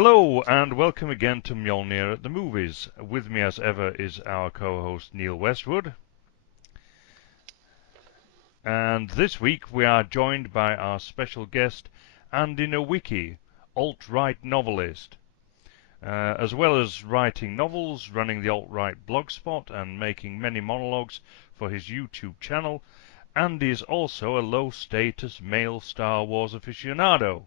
Hello and welcome again to Mjolnir at the Movies. With me as ever is our co-host Neil Westwood. And this week we are joined by our special guest Andy Nowicki, alt-right novelist. As well as writing novels, running the alt-right blogspot and making many monologues for his YouTube channel, Andy is also a low-status male Star Wars aficionado.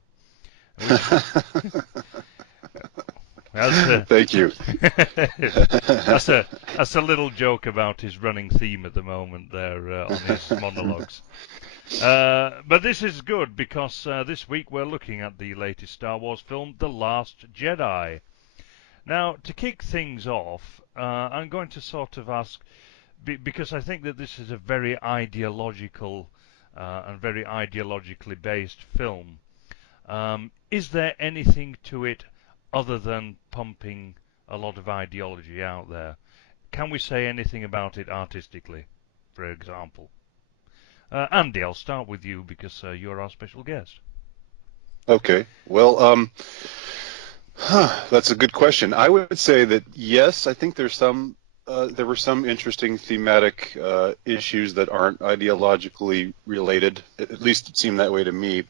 Thank you. That's a little joke about his running theme at the moment there on his monologues. But this is good because this week we're looking at the latest Star Wars film, The Last Jedi. Now, to kick things off, I'm going to sort of ask, because I think that this is a very ideological and very ideologically based film. Is there anything to it other than pumping a lot of ideology out there? Can we say anything about it artistically, for example? Andy, I'll start with you because you're our special guest. Okay. Well, that's a good question. I would say that yes, I think there were some interesting thematic issues that aren't ideologically related. At least it seemed that way to me.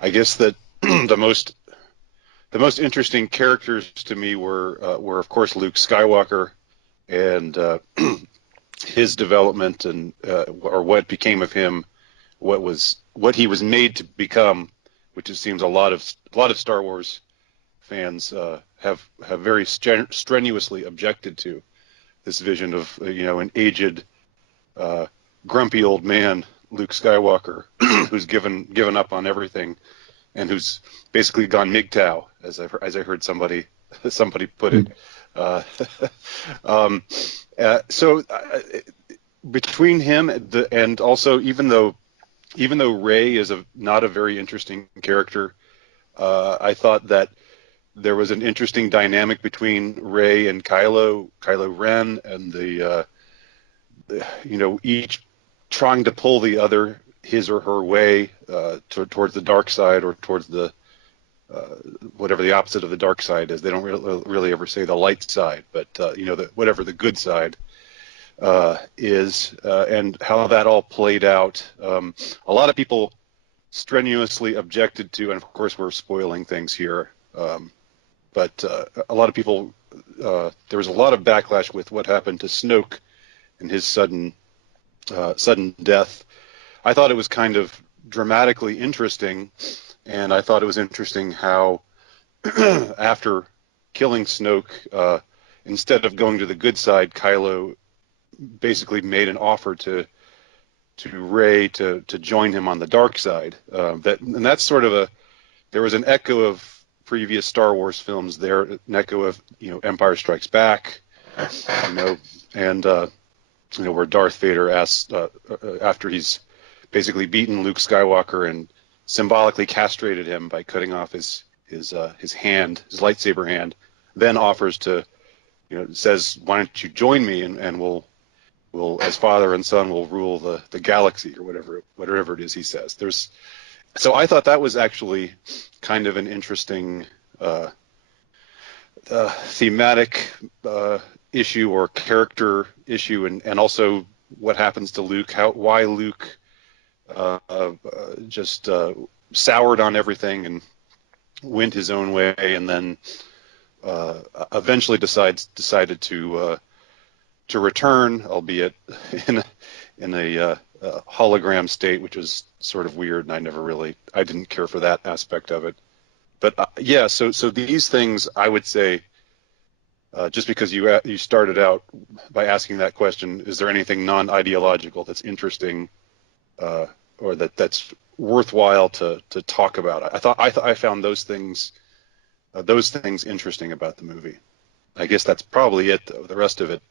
I guess that the most interesting characters to me were of course Luke Skywalker and his development and or what became of him, what he was made to become, which it seems a lot of Star Wars fans have very strenuously objected to, this vision of an aged, grumpy old man, Luke Skywalker, who's given up on everything, and who's basically gone MGTOW, as I heard somebody put it. So between him and also, even though Rey is not a very interesting character, I thought that there was an interesting dynamic between Rey and Kylo Ren, and the each trying to pull the other his or her way towards the dark side, or towards the whatever the opposite of the dark side is. They don't really ever say the light side, but whatever the good side is, and how that all played out. A lot of people strenuously objected to, and of course we're spoiling things here, but a lot of people, there was a lot of backlash with what happened to Snoke and his sudden death. I thought it was kind of dramatically interesting, and I thought it was interesting how after killing Snoke, instead of going to the good side, Kylo basically made an offer to Rey to join him on the dark side. That's sort of there was an echo of previous Star Wars films there, an echo of Empire Strikes Back, and where Darth Vader asks, after he's basically beaten Luke Skywalker and symbolically castrated him by cutting off his hand, his lightsaber hand, then offers to, says, "Why don't you join me, and we'll as father and son will rule the galaxy," or whatever it is he says. So I thought that was actually kind of an interesting thematic issue or character issue, and also what happens to Luke, why Luke just soured on everything and went his own way, and then eventually decided to return, albeit in a hologram state, which was sort of weird, and I didn't care for that aspect of it. But yeah, so these things, I would say, just because you started out by asking that question, is there anything non-ideological that's interesting, or that's worthwhile to talk about? I found those things interesting about the movie. I guess that's probably it, though. The rest of it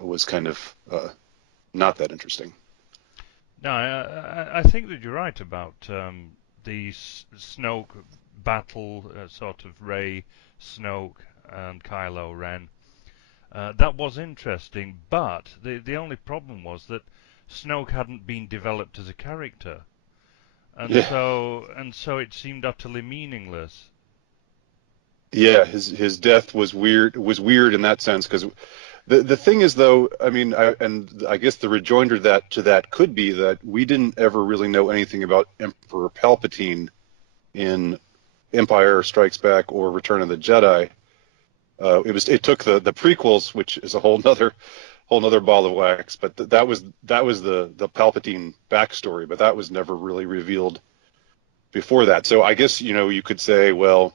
was kind of not that interesting. No, I think that you're right about the Snoke battle, sort of Rey, Snoke, and Kylo Ren. That was interesting, but the only problem was that Snoke hadn't been developed as a character. and Yeah. so it seemed utterly meaningless. Yeah, his death was weird. Was weird in that sense because the thing is though, I mean, I guess the rejoinder to that could be that we didn't ever really know anything about Emperor Palpatine in Empire Strikes Back or Return of the Jedi. It took the prequels, which is a whole nother ball of wax, but that was the Palpatine backstory, but that was never really revealed before that. So I guess you could say, well.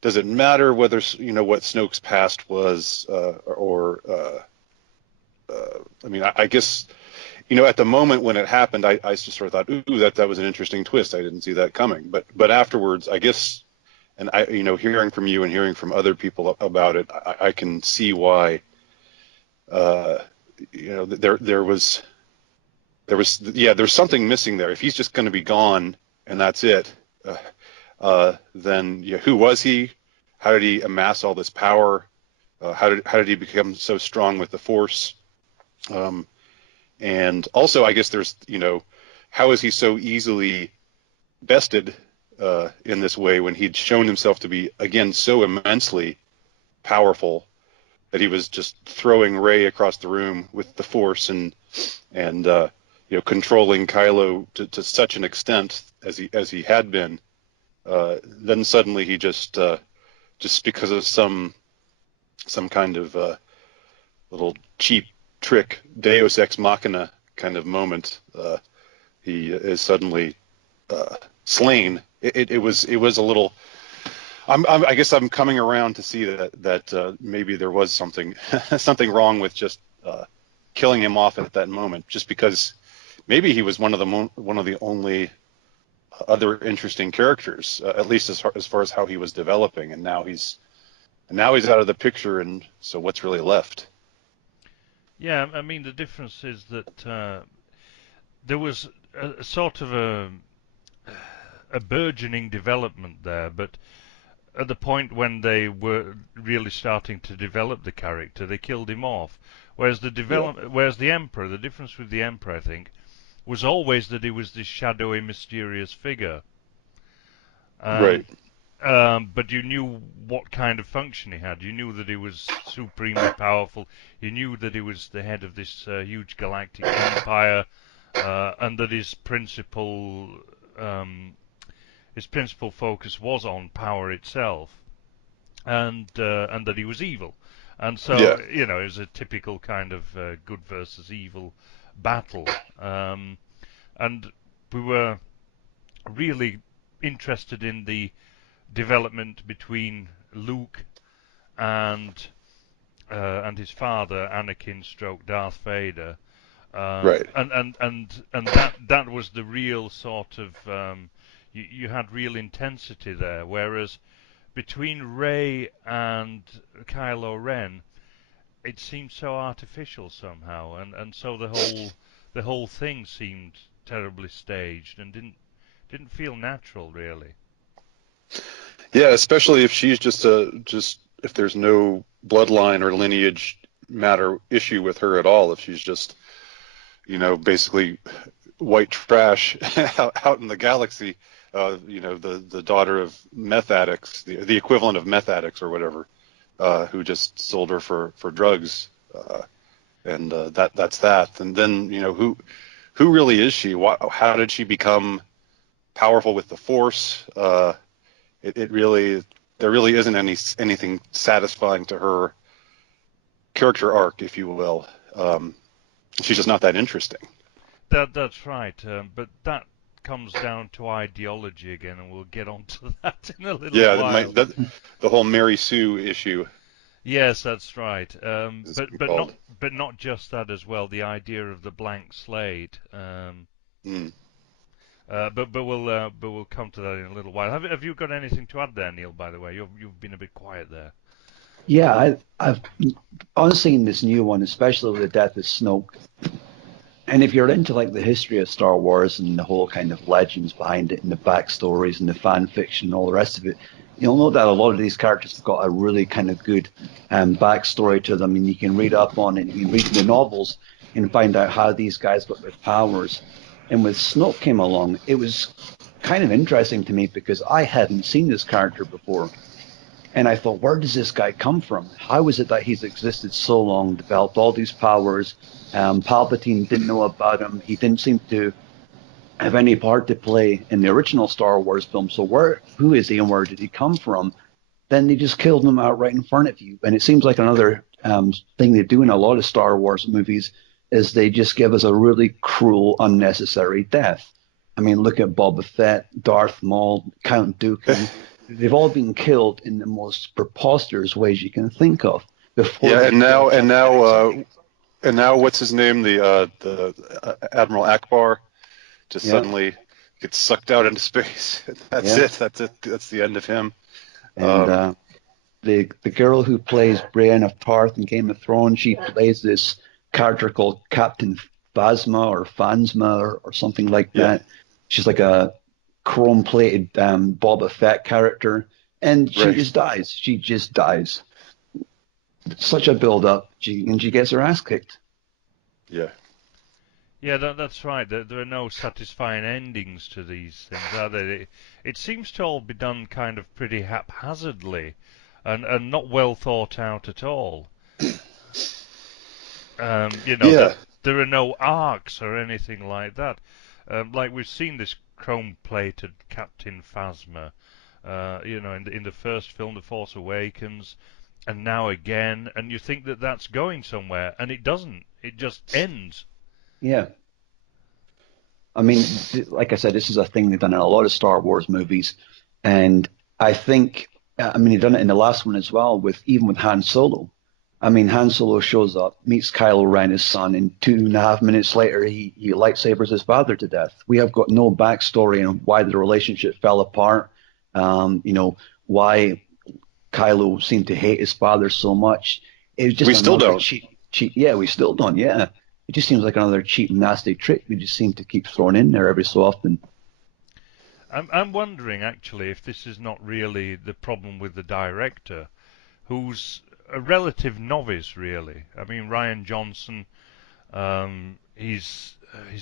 Does it matter whether what Snoke's past was, or I mean, I guess at the moment when it happened, I just sort of thought, ooh, that was an interesting twist. I didn't see that coming. But afterwards, I guess, and hearing from you and hearing from other people about it, I can see why. There's something missing there. If he's just going to be gone and that's it. Then who was he? How did he amass all this power? How did he become so strong with the Force? And also, I guess there's how is he so easily bested in this way when he'd shown himself to be again so immensely powerful that he was just throwing Rey across the room with the Force and controlling Kylo to such an extent as he had been. Then suddenly he just because of some kind of little cheap trick, Deus ex machina kind of moment, he is suddenly slain. It was a little. I guess I'm coming around to see that maybe there was something wrong with just killing him off at that moment, just because maybe he was one of the only other interesting characters, at least as far as how he was developing, and now he's out of the picture, and so what's really left? Yeah, I mean the difference is that there was a sort of a burgeoning development there, but at the point when they were really starting to develop the character, they killed him off. Whereas the Emperor, the difference with the Emperor, I think, was always that he was this shadowy, mysterious figure. Right. But you knew what kind of function he had. You knew that he was supremely powerful. You knew that he was the head of this huge galactic empire, and that his principal focus was on power itself, and that he was evil. And so, Yeah. it was a typical kind of good versus evil battle. And we were really interested in the development between Luke and his father, Anakin stroke Darth Vader. Right. And that was the real sort of you had real intensity there, whereas between Rey and Kylo Ren, it seemed so artificial somehow, and so the whole thing seemed terribly staged and didn't feel natural, really. Yeah, especially if she's just if there's no bloodline or lineage matter issue with her at all, if she's just basically white trash out in the galaxy, the daughter of meth addicts, the equivalent of meth addicts or whatever, who just sold her for drugs, and that's that. And then who really is she? How did she become powerful with the Force? There really isn't anything satisfying to her character arc, if you will. She's just not that interesting. That's right, but that comes down to ideology again, and we'll get onto that in a little while. The whole Mary Sue issue. Yes, that's right. But not just that as well. The idea of the blank slate. But we'll come to that in a little while. Have you got anything to add there, Neil? By the way, you've been a bit quiet there. Yeah, I've honestly in this new one, especially with the death of Snoke. And if you're into like the history of Star Wars and the whole kind of legends behind it and the backstories and the fan fiction and all the rest of it, you'll know that a lot of these characters have got a really kind of good backstory to them, and you can read up on it. You can read the novels and find out how these guys got their powers. And with Snoke came along, it was kind of interesting to me because I hadn't seen this character before. And I thought, where does this guy come from? How is it that he's existed so long, developed all these powers? Palpatine didn't know about him. He didn't seem to have any part to play in the original Star Wars film. So who is he and where did he come from? Then they just killed him outright in front of you. And it seems like another thing they do in a lot of Star Wars movies is they just give us a really cruel, unnecessary death. I mean, look at Boba Fett, Darth Maul, Count Dooku. They've all been killed in the most preposterous ways you can think of. Yeah, and now, what's his name? The Admiral Akbar just suddenly gets sucked out into space. That's it. That's it. That's the end of him. And the girl who plays Brienne of Tarth in Game of Thrones, she plays this character called Captain Phasma or Fansma or something like that. She's like a chrome-plated Boba Fett character, and she just dies. She just dies. Such a build-up, and she gets her ass kicked. Yeah. Yeah, that's right. There are no satisfying endings to these things, are there? It seems to all be done kind of pretty haphazardly, and not well thought out at all. There are no arcs or anything like that. Like we've seen this chrome-plated Captain Phasma, in the first film, The Force Awakens, and now again, and you think that that's going somewhere, and it doesn't. It just ends. Yeah. I mean, like I said, this is a thing they've done in a lot of Star Wars movies, and I think, they've done it in the last one as well, even with Han Solo. I mean, Han Solo shows up, meets Kylo Ren, his son, and 2.5 minutes later, he lightsabers his father to death. We have got no backstory on why the relationship fell apart, why Kylo seemed to hate his father so much. It was just we still don't. cheap. Yeah, we still don't. Yeah, it just seems like another cheap, nasty trick we just seem to keep throwing in there every so often. I'm wondering actually if this is not really the problem with the director, who's a relative novice, really. I mean, Rian Johnson, he's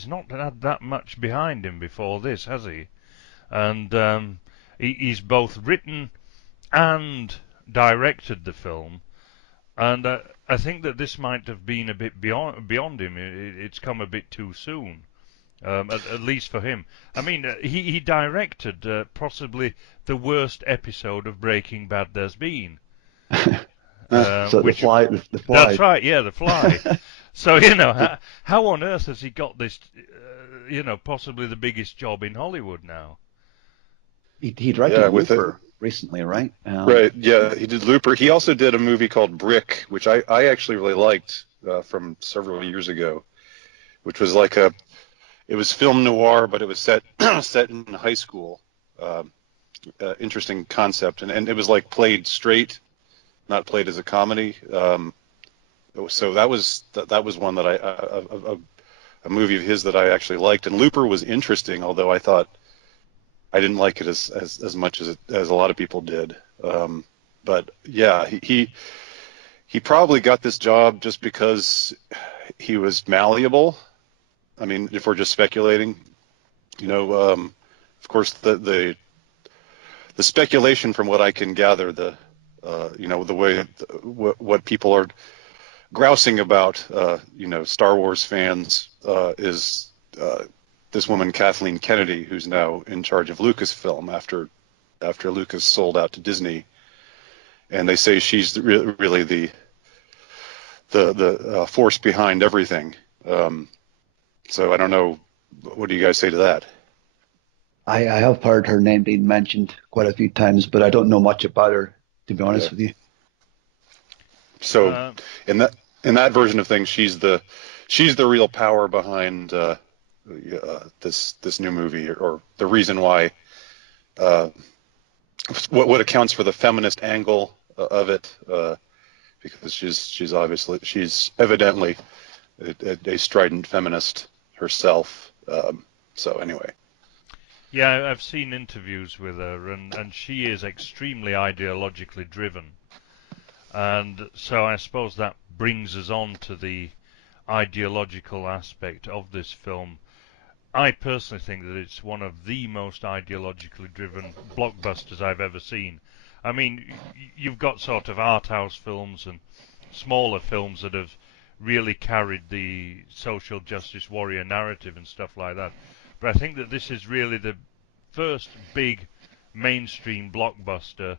not had that much behind him before this, has he? And he's both written and directed the film, and I think that this might have been a bit beyond him. It's come a bit too soon, at least for him. I mean, he directed possibly the worst episode of Breaking Bad there's been. So the fly. That's right, yeah, The Fly. So, how on earth has he got this, possibly the biggest job in Hollywood now? He directed Looper recently, right? Right, yeah, he did Looper. He also did a movie called Brick, which I actually really liked from several years ago, which was it was film noir, but it was set in high school. Interesting concept, and it was played straight, not played as a comedy. So that was one that a movie of his that I actually liked. And Looper was interesting, although I thought I didn't like it as much as a lot of people did. But yeah, he probably got this job just because he was malleable. I mean, if we're just speculating, of course the speculation from what I can gather, the way what people are grousing about, Star Wars fans, is this woman Kathleen Kennedy, who's now in charge of Lucasfilm after Lucas sold out to Disney, and they say she's really the force behind everything. So I don't know. What do you guys say to that? I have heard her name being mentioned quite a few times, but I don't know much about her, to be honest with you. So in that version of things, she's the real power behind this new movie, or the reason why what accounts for the feminist angle of it, because she's evidently a strident feminist herself. So anyway. Yeah, I've seen interviews with her, and she is extremely ideologically driven. And so I suppose that brings us on to the ideological aspect of this film. I personally think that it's one of the most ideologically driven blockbusters I've ever seen. I mean, you've got sort of art house films and smaller films that have really carried the social justice warrior narrative and stuff like that. But I think that this is really the first big mainstream blockbuster.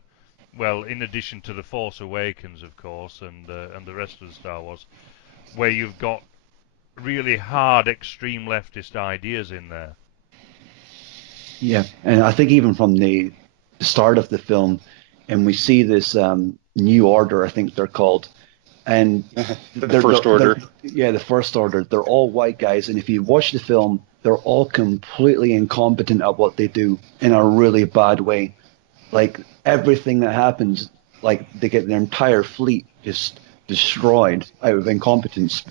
Well, in addition to The Force Awakens, of course, and the rest of the Star Wars, where you've got really hard extreme leftist ideas in there. Yeah, and I think even from the start of the film, and we see this New Order, I think they're called, and The First Order. Yeah, the First Order. They're all white guys, and if you watch the film, they're all completely incompetent at what they do in a really bad way. Like everything that happens, like they get their entire fleet just destroyed out of incompetence.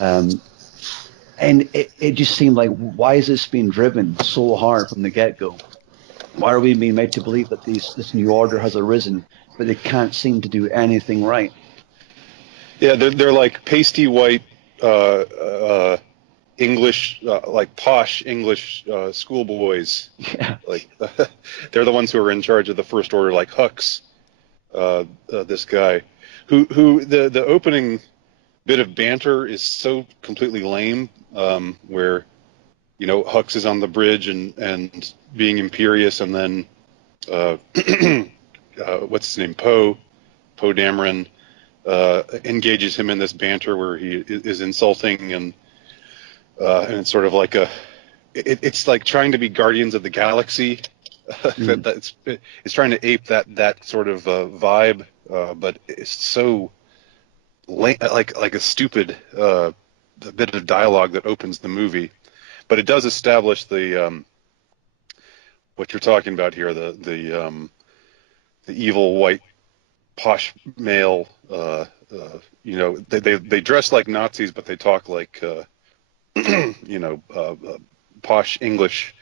And it just seemed like, why is this being driven so hard from the get-go? Why are we being made to believe that this new order has arisen, but they can't seem to do anything right? Yeah, they're like pasty white English, like posh English schoolboys. Yeah. Like they're the ones who are in charge of the First Order, like Hux, this guy, who the opening bit of banter is so completely lame, where Hux is on the bridge and being imperious, and then what's his name, Poe Dameron engages him in this banter where he is insulting, and it's sort of like it's like trying to be Guardians of the Galaxy. It's trying to ape that sort of vibe, but it's so like a stupid bit of dialogue that opens the movie. But it does establish the what you're talking about here, the evil white posh male. They dress like Nazis, but they talk like posh English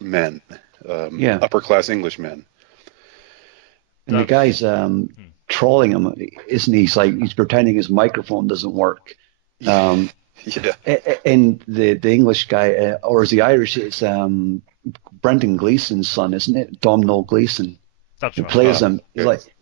men, upper class English men. And the guy's trolling him, isn't he? He's pretending his microphone doesn't work. Yeah. And the English guy, or is he Irish? It's Brendan Gleeson's son, isn't it? Domhnall Gleeson, who plays him.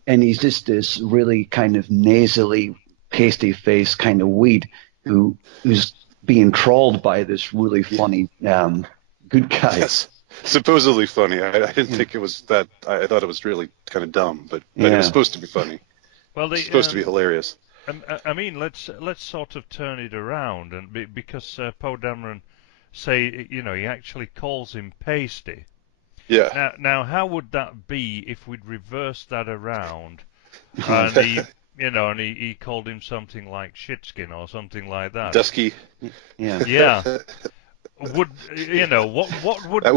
And he's just this really kind of nasally, pasty-faced kind of weed who's being trolled by this really funny good guy. Yes. Supposedly funny. I didn't think it was that. I thought it was really kind of dumb, but it was supposed to be funny. Well, it's supposed to be hilarious. I mean, let's sort of turn it around, and because Poe Dameron he actually calls him pasty. Yeah. Now, how would that be if we'd reversed that around, and he called him something like shitskin or something like that? Dusky. Yeah. Yeah. Would what would that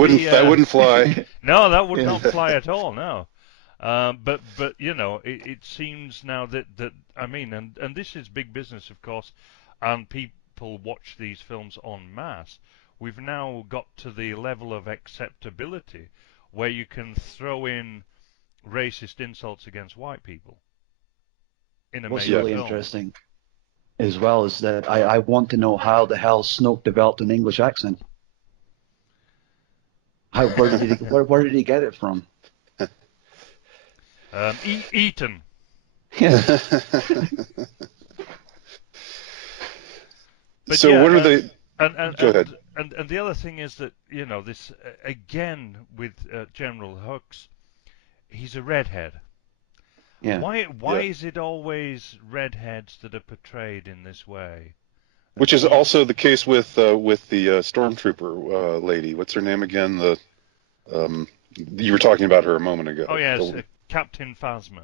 wouldn't fly? No, that would not fly at all. No. But it seems now that I mean, and this is big business, of course, and people watch these films en masse. We've now got to the level of acceptability where you can throw in racist insults against white people in a What's major really film. interesting as well is that I want to know how the hell Snoke developed an English accent. Where did he get it from? Eton. Yeah. But so yeah, what are they? Go ahead. And the other thing is that this again with General Hux, he's a redhead. Yeah. Why is it always redheads that are portrayed in this way? Which is also the case with the stormtrooper lady. What's her name again? You were talking about her a moment ago. Oh yes, Captain Phasma.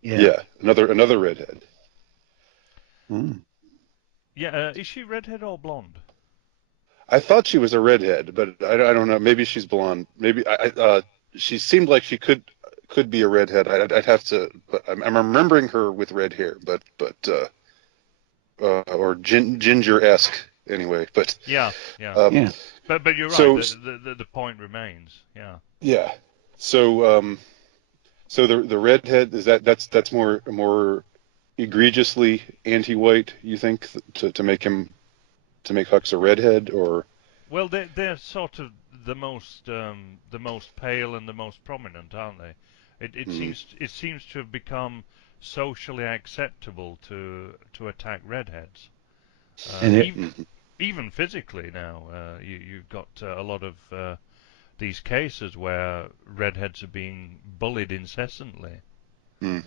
Yeah, another redhead. Mm. Yeah, is she redhead or blonde? I thought she was a redhead, but I don't know. Maybe she's blonde. Maybe she seemed like she could be a redhead. I'd have to. But I'm remembering her with red hair, but or ginger-esque anyway. But yeah. Yeah. But you're right. So, the point remains. Yeah. Yeah. So the redhead that's more egregiously anti-white, you think, to make Hux a redhead, or Well, they're sort of the most pale and the most prominent, aren't they? Mm. It seems to have become socially acceptable to attack redheads, And it, even physically now. You've got a lot of these cases where redheads are being bullied incessantly. Mm.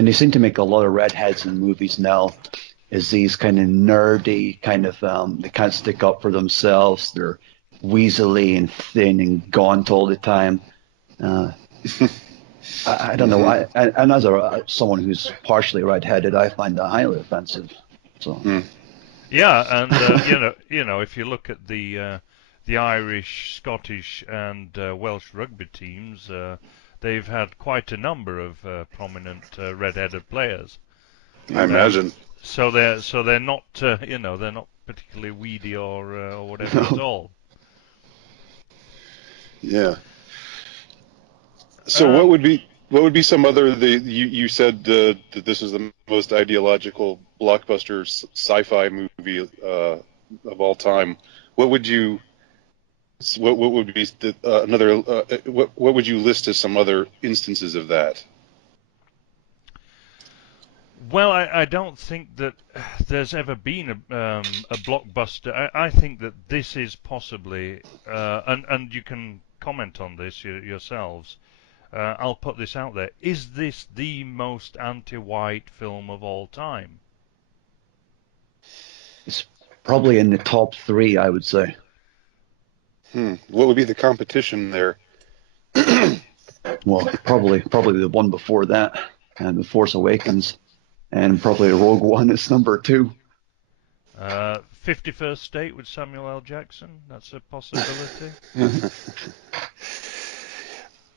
and they seem to make a lot of redheads in movies now. Is these kind of nerdy, kind of they can't stick up for themselves. They're weaselly and thin and gaunt all the time. Uh, I don't know. Mm-hmm. And as someone who's partially redheaded, I find that highly offensive. So. Mm. Yeah, and if you look at the Irish, Scottish, and Welsh rugby teams, they've had quite a number of prominent red-headed players. I imagine. So they're not they're not particularly weedy or whatever at all. Yeah. So Um, what would be some other you said that this is the most ideological blockbuster sci-fi movie of all time. What would you what would be another what would you list as some other instances of that? Well, I don't think that there's ever been a blockbuster. I think that this is possibly, and you can comment on this yourselves. I'll put this out there. Is this the most anti-white film of all time? It's probably in the top three, I would say. What would be the competition there? Well, probably the one before that, and The Force Awakens, and probably Rogue One is number two. 51st State with Samuel L. Jackson. That's a possibility.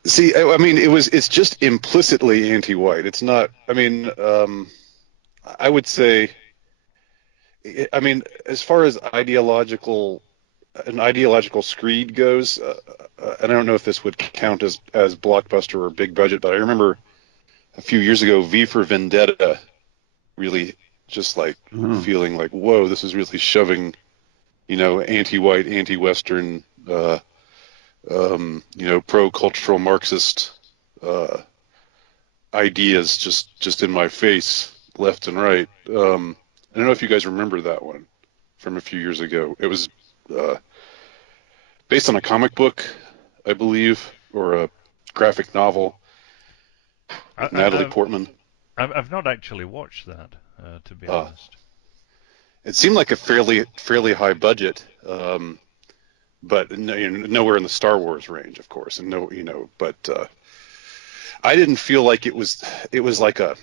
See, I mean, it's just implicitly anti-white. It's not. I mean, I would say. I mean, as far as an ideological screed goes, and I don't know if this would count as blockbuster or big budget, but I remember a few years ago, V for Vendetta really just like feeling like, whoa, this is really shoving, anti-white, anti-Western, pro-cultural Marxist ideas just in my face, left and right. I don't know if you guys remember that one from a few years ago. It was based on a comic book, I believe, or a graphic novel with Natalie Portman. I've not actually watched that, to be honest. It seemed like a fairly high budget, but nowhere in the Star Wars range, of course, and but I didn't feel like it was like a.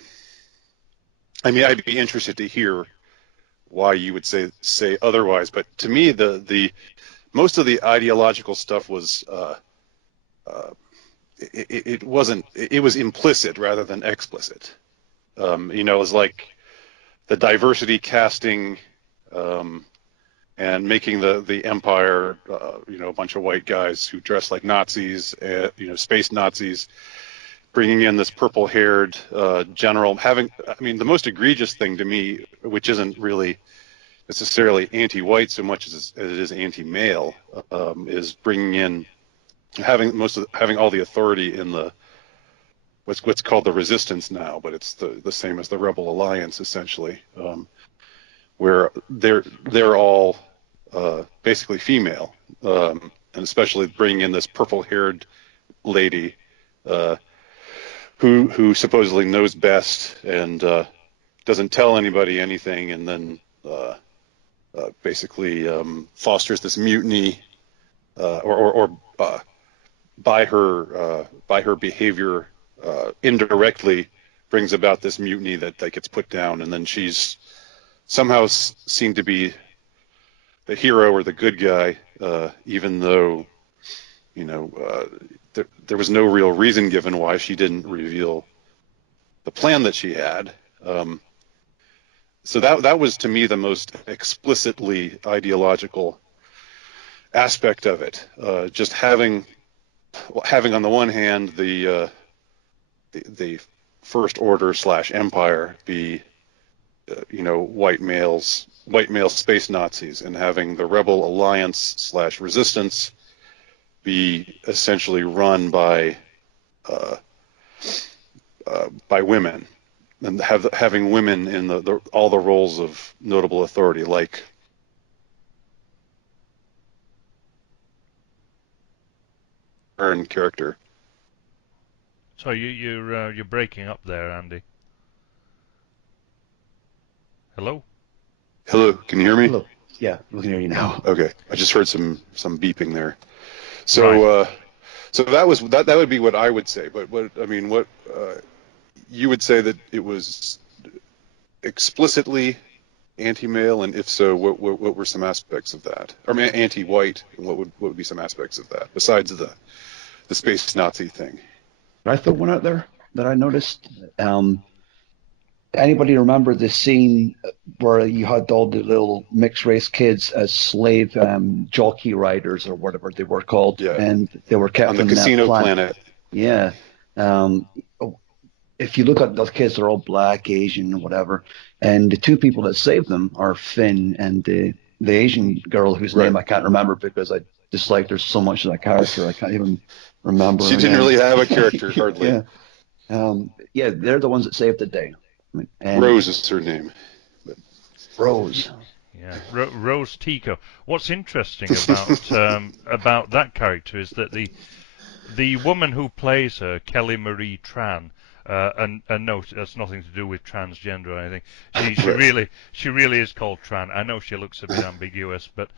I mean, I'd be interested to hear why you would say otherwise, but to me, the most of the ideological stuff was it wasn't. It was implicit rather than explicit. It was like the diversity casting. And making the Empire, a bunch of white guys who dress like Nazis, space Nazis, bringing in this purple-haired general. The most egregious thing to me, which isn't really necessarily anti-white so much as it is anti-male, is bringing in having all the authority in the what's called the Resistance now, but it's the same as the Rebel Alliance essentially, where they're all basically female, and especially bringing in this purple-haired lady who supposedly knows best and doesn't tell anybody anything, and then basically fosters this mutiny, or by her behavior indirectly brings about this mutiny that gets put down, and then she's somehow seemed to be the hero or the good guy, even though, there was no real reason given why she didn't reveal the plan that she had. So that was to me the most explicitly ideological aspect of it. Just having on the one hand the First Order / Empire be white male space Nazis, and having the Rebel Alliance / Resistance be essentially run by women, and having women in all the roles of notable authority, like her character. So you're breaking up there, Andy. Hello? Hello, can you hear me? Hello. Yeah, we can hear you now. Okay, I just heard some beeping there. Right. So that would be what I would say. But what you would say that it was explicitly anti-male, and if so, what were some aspects of that? Or anti-white, and what would be some aspects of that besides the space Nazi thing? I throw one out there that I noticed. Anybody remember the scene where you had all the little mixed race kids as slave jockey riders or whatever they were called, Yeah, and they were kept on the on that casino planet? planet. Yeah. Um, if you look at those kids, they're all black, Asian, or whatever, and the two people that saved them are Finn and the Asian girl whose Right. name I can't remember because I disliked her so much as that character. I can't even remember She her didn't name. really have a character, hardly. Yeah. Yeah, they're the ones that saved the day. And Rose is her name. Rose. Yeah, Rose Tico. What's interesting about that character is that the woman who plays her, Kelly Marie Tran, and no, that's nothing to do with transgender or anything. Right. She really is called Tran. I know she looks a bit ambiguous, but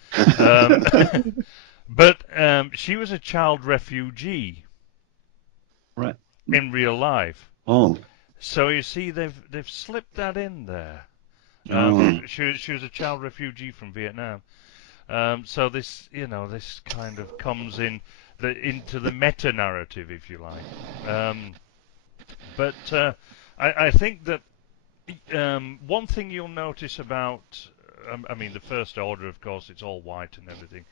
um, she was a child refugee Right. in real life. Oh. So you see, they've slipped that in there. Oh. She was a child refugee from Vietnam. So this kind of comes into the meta narrative, if you like. But I think that one thing you'll notice about, I mean, the First Order, of course, it's all white and everything,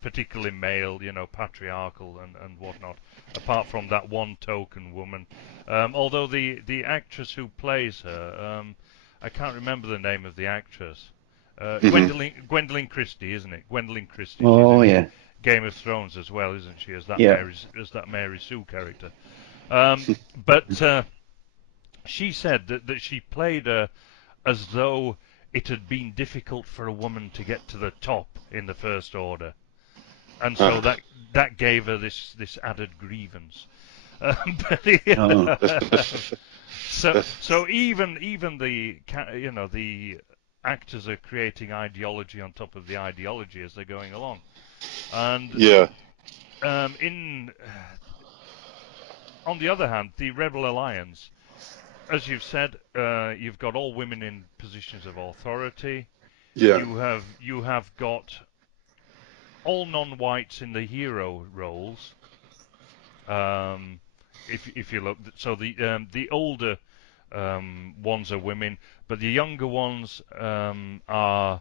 particularly male, patriarchal and whatnot. Apart from that one token woman, although the actress who plays her, I can't remember the name of the actress. Mm-hmm. Gwendolyn Christie, isn't it? Gwendolyn Christie. She's Oh, in yeah. Game of Thrones as well, isn't she? Yeah. As that Mary Sue character. But she said that she played her as though it had been difficult for a woman to get to the top in the First Order, and so Ah. that gave her this added grievance. But, Oh. so even the actors are creating ideology on top of the ideology as they're going along, and Yeah. in on the other hand, the Rebel Alliance, as you've said, you've got all women in positions of authority. Yeah. You have got all non-whites in the hero roles. Um, if you look, so the older ones are women, but the younger ones uh,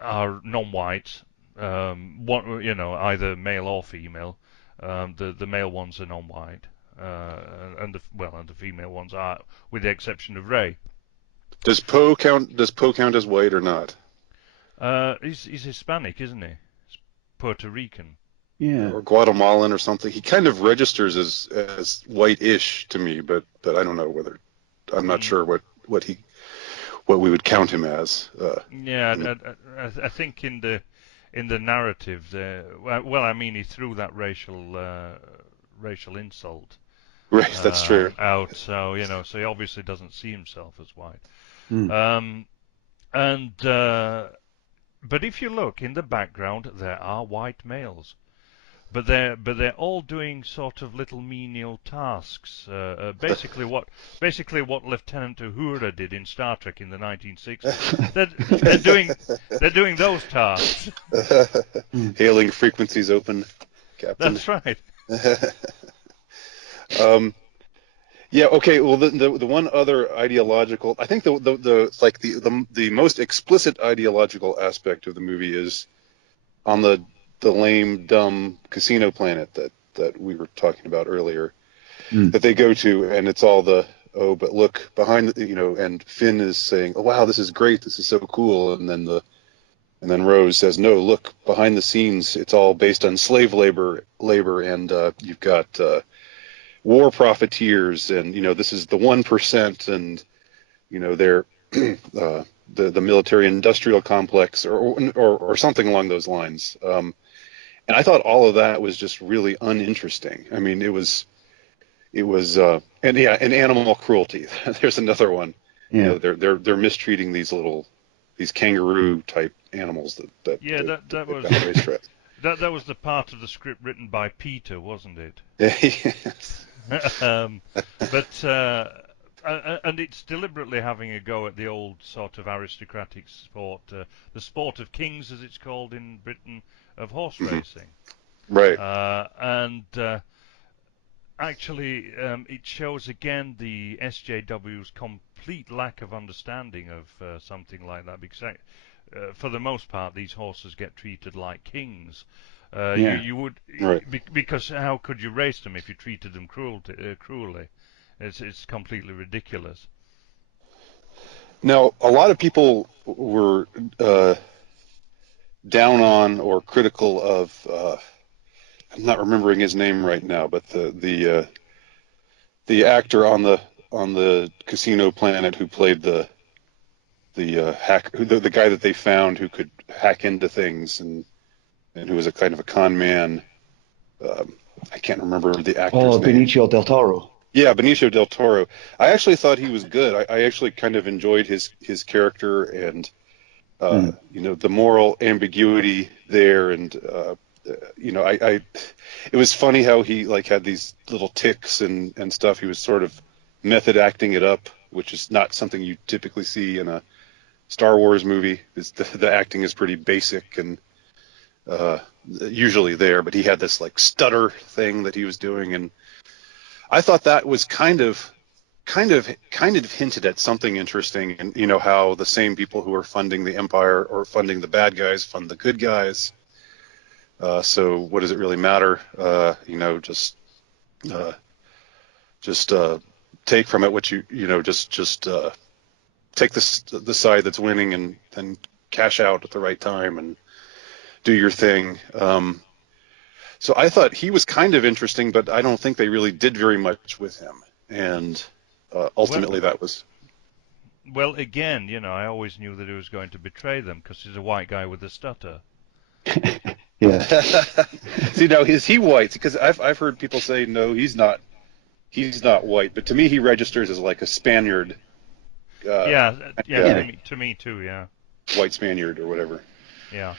are non-white. Either male or female. The male ones are non-white, and the female ones are, with the exception of Rey. Does Poe count? Does Poe count as white or not? He's Hispanic, isn't he? He's Puerto Rican. Yeah. Or Guatemalan or something? He kind of registers as white-ish to me, but I don't know whether I'm not Mm, sure what we would count him as. yeah, I think in the narrative, I mean, he threw that racial insult Right, that's true. out, so he obviously doesn't see himself as white. Hmm. And but if you look in the background, there are white males. But they're all doing sort of little menial tasks. Basically what Lieutenant Uhura did in Star Trek in the 1960s. They're doing those tasks. Hmm. Hailing frequencies open, Captain. That's right. um, yeah. Okay. Well, the one other ideological, I think the most explicit ideological aspect of the movie is on the lame, dumb casino planet that we were talking about earlier. that they go to, and it's all the, oh, but look behind, and Finn is saying, oh wow, this is great, this is so cool, and then Rose says, no, look behind the scenes, it's all based on slave labor, and you've got war profiteers, and this is the 1%, and they're the military industrial complex, or something along those lines. And I thought all of that was just really uninteresting. I mean, it was and animal cruelty. There's another one. Yeah. They're mistreating these kangaroo type animals that that was that racetrack. that was the part of the script written by Peter, wasn't it? Yes. And it's deliberately having a go at the old sort of aristocratic sport, the sport of kings, as it's called in Britain, of horse racing. Right. Actually, it shows again the SJW's complete lack of understanding of something like that, because for the most part these horses get treated like kings. You would, right. Because how could you race them if you treated them cruelly? It's completely ridiculous. Now, a lot of people were down on or critical of. I'm not remembering his name right now, but the actor on the casino planet who played the hack, the guy that they found who could hack into things and who was a kind of a con man. I can't remember the actor's name. Benicio del Toro. Yeah, Benicio del Toro. I actually thought he was good. I actually kind of enjoyed his character and the moral ambiguity there, and it was funny how he had these little tics and stuff. He was sort of method acting it up, which is not something you typically see in a Star Wars movie. The acting is pretty basic and usually there, but he had this stutter thing that he was doing, and I thought that was kind of hinted at something interesting, and how the same people who are funding the Empire or funding the bad guys fund the good guys. So what does it really matter? Just take from it what just take the side that's winning and then cash out at the right time and do your thing. So I thought he was kind of interesting, but I don't think they really did very much with him. And ultimately that was... Well, again, I always knew that he was going to betray them because he's a white guy with a stutter. Yeah. See, now, is he white? Because I've heard people say, no, he's not white. But to me, he registers as like a Spaniard. To me too, yeah. White Spaniard or whatever. Yeah.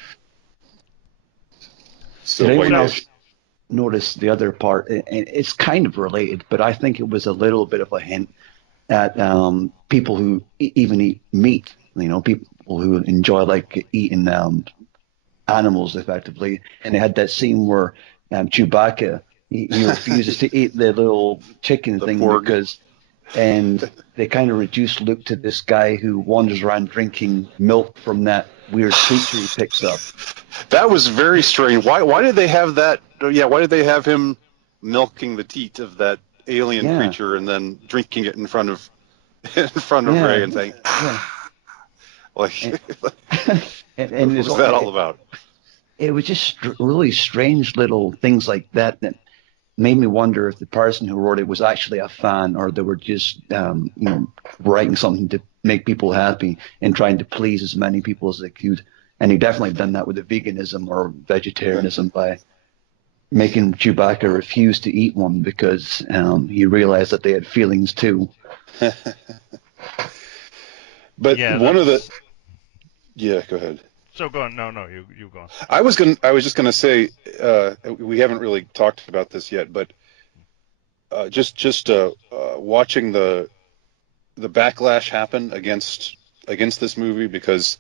So did anyone else notice the other part? And it's kind of related, but I think it was a little bit of a hint at people who even eat meat. People who enjoy eating animals effectively. And they had that scene where Chewbacca he refuses to eat the little chicken thing because, and they kind of reduced Luke to this guy who wanders around drinking milk from that weird creature he picks up. That was very strange. Why did they have that? Yeah, why did they have him milking the teat of that alien creature and then drinking it in front of Rey and saying, what was that all about? It was just really strange little things like that made me wonder if the person who wrote it was actually a fan or they were just writing something to make people happy and trying to please as many people as they could. And he definitely done that with the veganism or vegetarianism by making Chewbacca refuse to eat one because he realized that they had feelings too. But one of the... Yeah, go ahead. So go on. No, you go on. I was just gonna say we haven't really talked about this yet, but just watching the backlash happen against this movie, because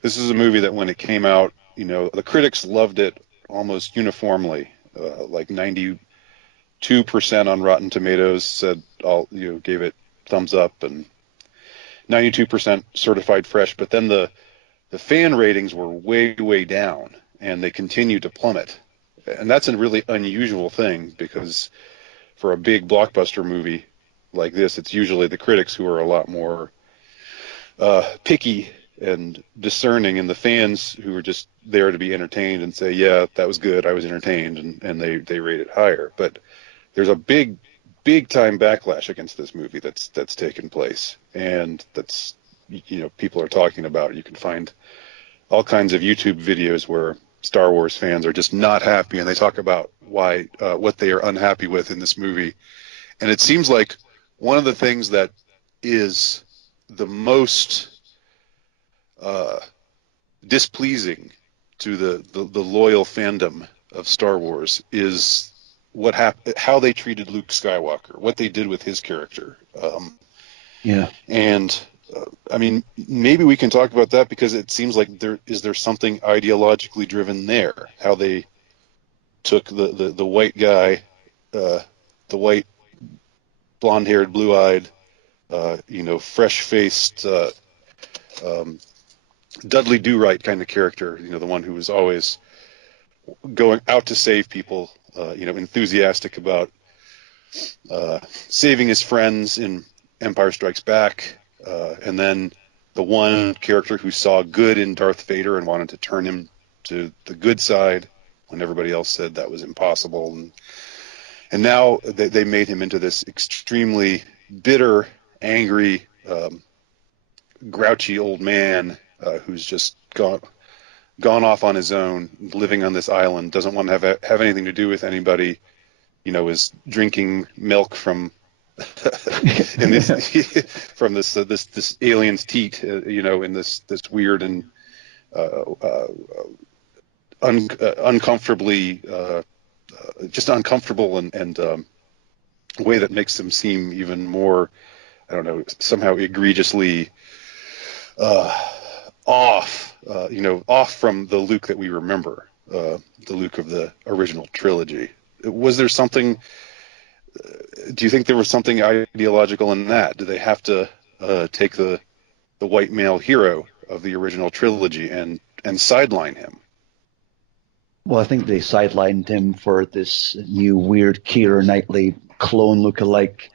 this is a movie that when it came out, the critics loved it almost uniformly. 92% on Rotten Tomatoes said gave it thumbs up, and 92% certified fresh. But then the fan ratings were way, way down, and they continue to plummet. And that's a really unusual thing, because for a big blockbuster movie like this, it's usually the critics who are a lot more picky and discerning, and the fans who are just there to be entertained and say, yeah, that was good, I was entertained, and they rate it higher. But there's a big time backlash against this movie that's taken place, and that's, people are talking about it. You can find all kinds of YouTube videos where Star Wars fans are just not happy, and they talk about why what they are unhappy with in this movie. And it seems like one of the things that is the most displeasing to the loyal fandom of Star Wars is how they treated Luke Skywalker, what they did with his character. And I mean, maybe we can talk about that, because it seems like there something ideologically driven there. How they took the white guy, the white, blonde-haired, blue-eyed, fresh-faced, Dudley Do-Right kind of character. The one who was always going out to save people. Enthusiastic about saving his friends in Empire Strikes Back, and then the one character who saw good in Darth Vader and wanted to turn him to the good side when everybody else said that was impossible. And now they made him into this extremely bitter, angry, grouchy old man who's just gone off on his own, living on this island, doesn't want to have anything to do with anybody. Is drinking milk from in this from this alien's teat. In this weird and uncomfortably just uncomfortable and way that makes him seem even more, I don't know, somehow egregiously off from the Luke that we remember, the Luke of the original trilogy. Was there something? Do you think there was something ideological in that? Do they have to take the white male hero of the original trilogy and sideline him? Well, I think they sidelined him for this new weird Keira Knightley clone lookalike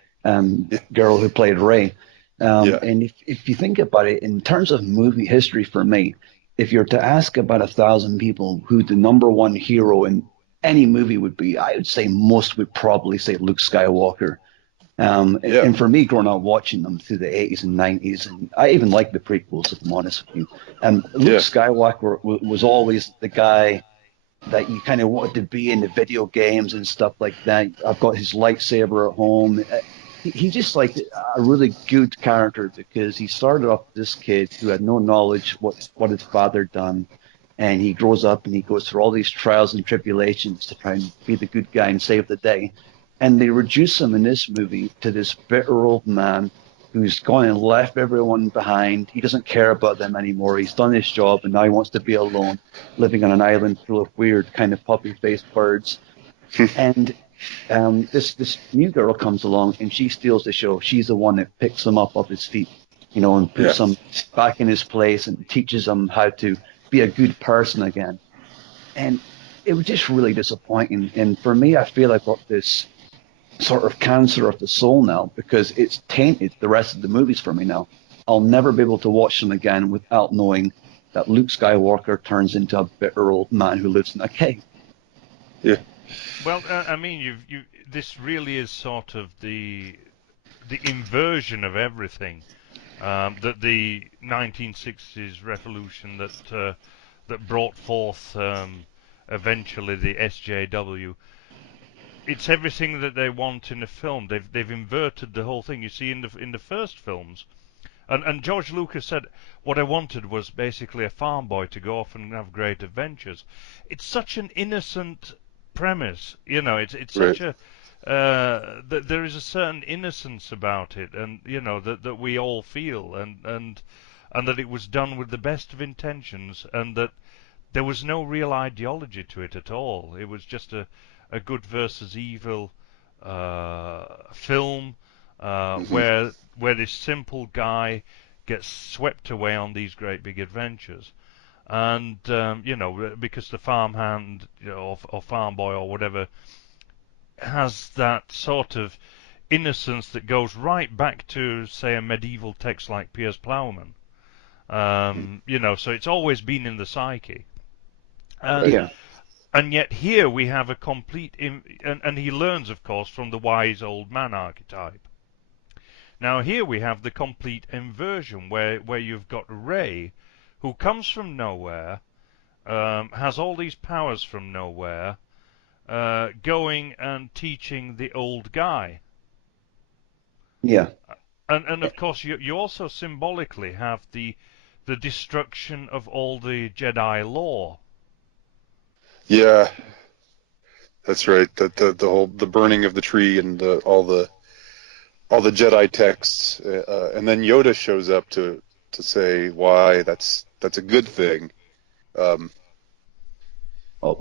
girl who played Rey. And if you think about it, in terms of movie history for me, if you're to ask about 1,000 people who the number one hero in any movie would be, I would say most would probably say Luke Skywalker. And for me, growing up watching them through the 80s and 90s, and I even like the prequels, if I'm honest with you, Luke Skywalker was always the guy that you kind of wanted to be in the video games and stuff like that. I've got his lightsaber at home. He's just like a really good character, because he started off this kid who had no knowledge what his father done, and he grows up and he goes through all these trials and tribulations to try and be the good guy and save the day. And they reduce him in this movie to this bitter old man who's gone and left everyone behind. He doesn't care about them anymore. He's done his job, and now he wants to be alone, living on an island full of weird kind of puppy-faced birds. And this new girl comes along, and she steals the show. She's the one that picks him up off his feet, and puts him back in his place and teaches him how to be a good person again. And it was just really disappointing. And for me, I feel I've got this sort of cancer of the soul now, because it's tainted the rest of the movies for me now. I'll never be able to watch them again without knowing that Luke Skywalker turns into a bitter old man who lives in a cave. Yeah. Well, I mean, this really is sort of the inversion of everything. That the 1960s revolution that brought forth eventually the SJW. It's everything that they want in a film. They've inverted the whole thing. You see, in the first films, and George Lucas said, what I wanted was basically a farm boy to go off and have great adventures. It's such an innocent premise, It's such a that there is a certain innocence about it, and that we all feel, and that it was done with the best of intentions, and that there was no real ideology to it at all. It was just a good versus evil film where this simple guy gets swept away on these great big adventures. And because the farmhand or farm boy or whatever has that sort of innocence that goes right back to, say, a medieval text like Piers Plowman. So it's always been in the psyche. Yeah. And yet here we have a complete... and he learns, of course, from the wise old man archetype. Now here we have the complete inversion, where you've got Rey, who comes from nowhere, has all these powers from nowhere, going and teaching the old guy. Yeah. And of course you also symbolically have the destruction of all the Jedi lore. Yeah, that's right. The burning of the tree and all the Jedi texts, and then Yoda shows up to say why that's a good thing. Well,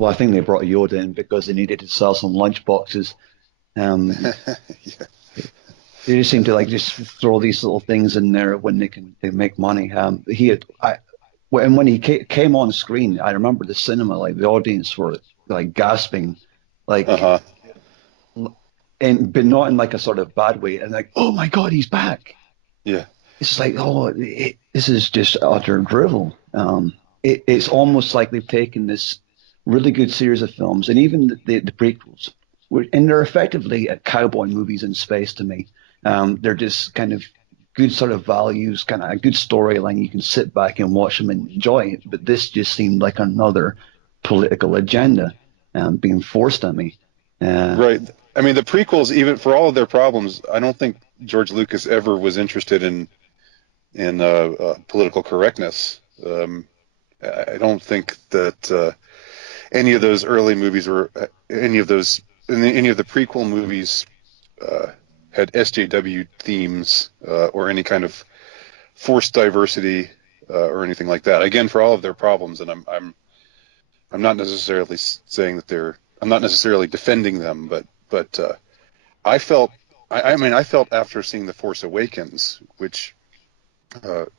I think they brought Yoda in because they needed to sell some lunch boxes. Yeah. They just seem to just throw these little things in there when they make money. And when he came on screen, I remember the cinema, the audience were gasping, Uh-huh. but not in a sort of bad way, and oh my God, he's back. Yeah. It's this is just utter drivel. It's almost like they've taken this really good series of films, and even the prequels, and they're effectively cowboy movies in space to me. They're just kind of good sort of values, kind of a good storyline. You can sit back and watch them and enjoy it. But this just seemed like another political agenda being forced at me. Right. I mean, the prequels, even for all of their problems, I don't think George Lucas ever was interested in political correctness. I don't think that any of those early movies were any of the prequel movies had SJW themes or any kind of forced diversity or anything like that. Again, for all of their problems, and I'm not necessarily saying that I'm not necessarily defending them, but I felt after seeing The Force Awakens, which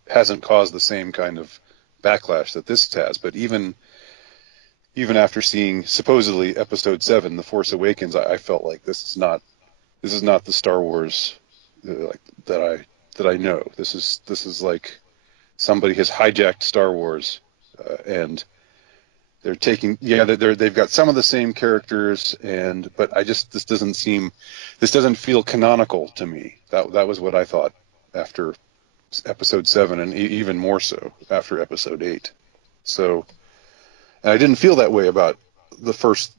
hasn't caused the same kind of backlash that this has, but even after seeing supposedly Episode 7, The Force Awakens, I felt like this is not the Star Wars that I know. This is like somebody has hijacked Star Wars, and they're taking they've got some of the same characters, but this doesn't feel canonical to me. That was what I thought after Episode 7, and even more so after Episode 8. So, and I didn't feel that way about the first,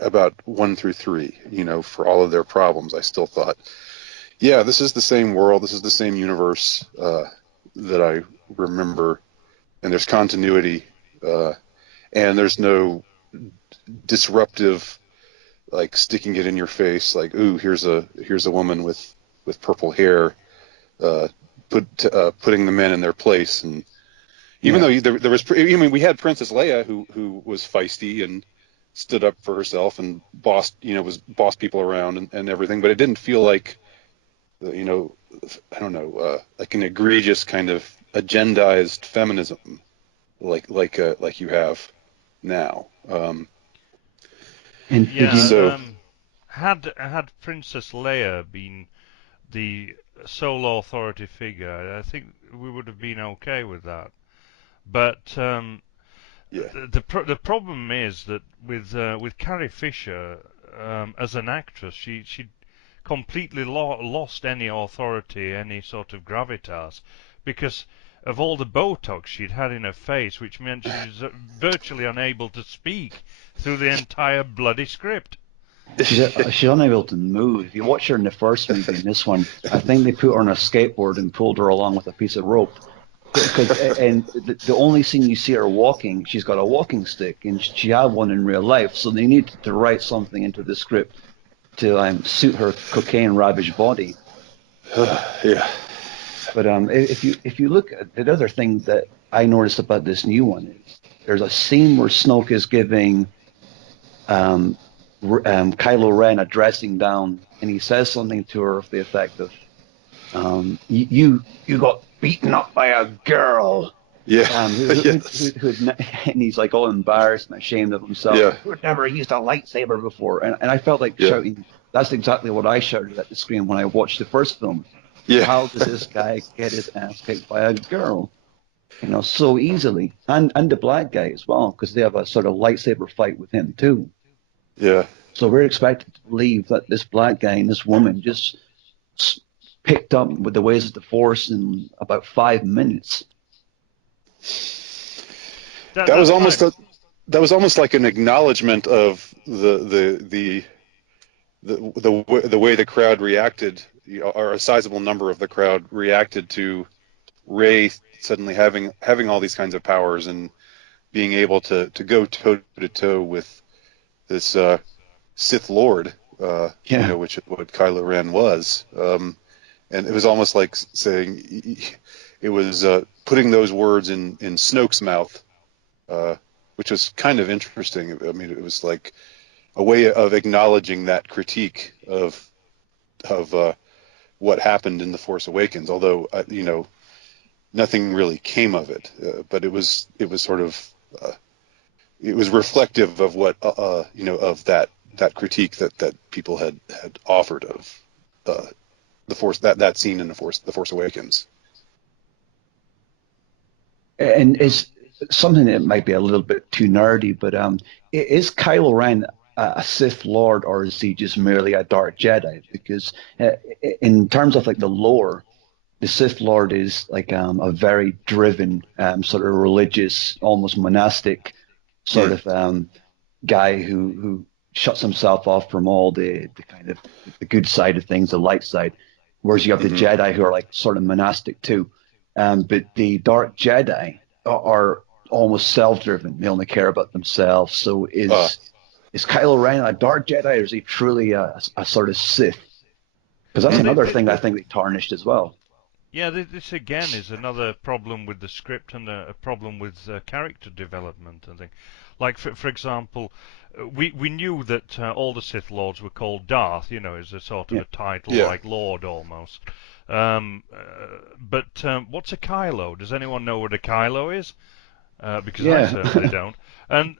about 1 through 3, for all of their problems. I still thought, yeah, this is the same world, this is the same universe that I remember, and there's continuity, and there's no disruptive, sticking it in your face, ooh, here's a woman with purple hair, putting the men in their place. And even though there was, we had Princess Leia who was feisty and stood up for herself and bossed people around and everything, but it didn't feel like, I don't know, like an egregious kind of agendized feminism, like you have now. Had Princess Leia been the sole authority figure, I think we would have been okay with that. But the problem is that with Carrie Fisher as an actress, she completely lost any authority, any sort of gravitas, because of all the Botox she'd had in her face, which meant she was virtually unable to speak through the entire bloody script. She's unable to move. If you watch her in the first movie and this one, I think they put her on a skateboard and pulled her along with a piece of rope. And the only scene you see her walking, she's got a walking stick, and she had one in real life, so they needed to write something into the script to suit her cocaine-ravaged body. Yeah. But if you look at the other thing that I noticed about this new one is there's a scene where Snoke is giving Kylo Ren a dressing down, and he says something to her of the effect of, "You got beaten up by a girl." Yeah. And he's all embarrassed and ashamed of himself. Yeah. Who'd never used a lightsaber before, and I felt like shouting, That's exactly what I shouted at the screen when I watched the first film. Yeah. How does this guy get his ass kicked by a girl? So easily. And the black guy as well, because they have a sort of lightsaber fight with him too. Yeah. So we're expected to believe that this black guy and this woman just picked up with the ways of the Force in about 5 minutes. That was almost like an acknowledgement of the way the crowd reacted, or a sizable number of the crowd reacted to Rey suddenly having all these kinds of powers and being able to go toe to toe with this Sith Lord, which is what Kylo Ren was. And it was almost like saying, it was putting those words in Snoke's mouth, which was kind of interesting. I mean, it was like a way of acknowledging that critique of what happened in The Force Awakens, although, nothing really came of it. But it was sort of, it was reflective of what, of that critique that people had offered of the Force, that scene in The Force Awakens. And it's something that might be a little bit too nerdy, but is Kylo Ren a Sith Lord, or is he just merely a dark Jedi? Because in terms of like the lore, the Sith Lord is like a very driven, sort of religious, almost monastic sort of guy who shuts himself off from all the kind of the good side of things, the light side. Whereas you have the Jedi who are like sort of monastic too. But the dark Jedi are almost self-driven. They only care about themselves. So is Kylo Ren a dark Jedi, or is he truly a sort of Sith? Because that's another thing I think they tarnished as well. Yeah, this again is another problem with the script and a problem with character development and things. Like, for example, we knew that all the Sith Lords were called Darth, as a sort of a title, like Lord almost. But what's a Kylo? Does anyone know what a Kylo is? Because I certainly don't. And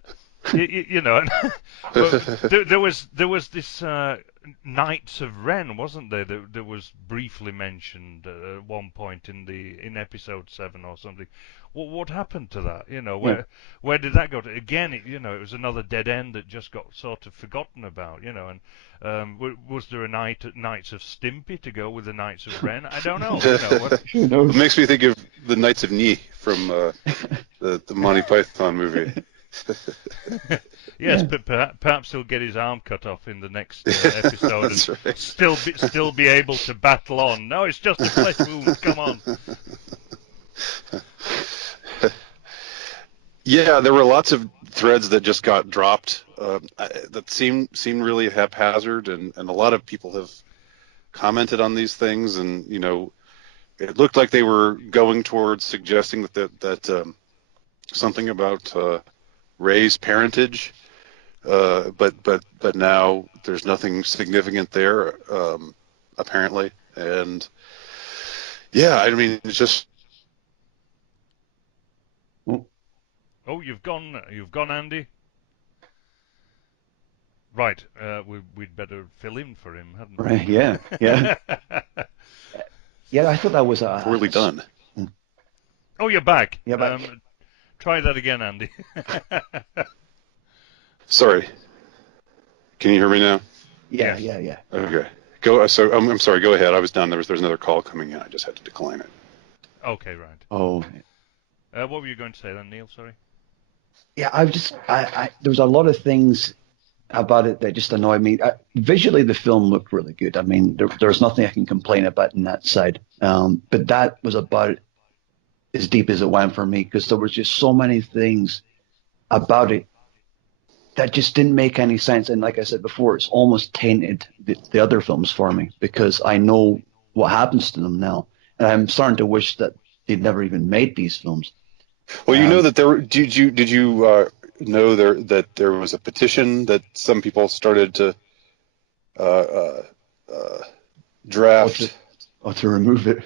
but there was this Knights of Ren, wasn't there? That was briefly mentioned at one point in episode 7 or something. What happened to that? Where did that go to? Again, it was another dead end that just got sort of forgotten about. And was there a Knights of Stimpy to go with the Knights of Ren? I don't know. It makes me think of the Knights of Ni from the Monty Python movie. Yes, but perhaps he'll get his arm cut off in the next episode and right. still be able to battle on. No, it's just a flesh wound. Come on. Yeah, there were lots of threads that just got dropped that seemed really haphazard, and a lot of people have commented on these things, and it looked like they were going towards suggesting that something about Rey's parentage, but now there's nothing significant there, apparently, and yeah, I mean, it's just. Oh, you've gone, Andy. Right, we'd better fill in for him, hadn't we? Right, yeah. Yeah, I thought that was poorly done. Oh, you're back. Yeah, back. Try that again, Andy. Sorry. Can you hear me now? Yeah. Okay. Go. So I'm sorry. Go ahead. I was done. There's another call coming in. I just had to decline it. Okay, right. Oh. What were you going to say then, Neil? Sorry. Yeah, I there was a lot of things about it that just annoyed me. Visually, the film looked really good. I mean, there's nothing I can complain about in that side. But that was about as deep as it went for me, because there was just so many things about it that just didn't make any sense. And like I said before, it's almost tainted the other films for me, because I know what happens to them now. And I'm starting to wish that they'd never even made these films. Well, you know that did you know that there was a petition that some people started to draft to remove it.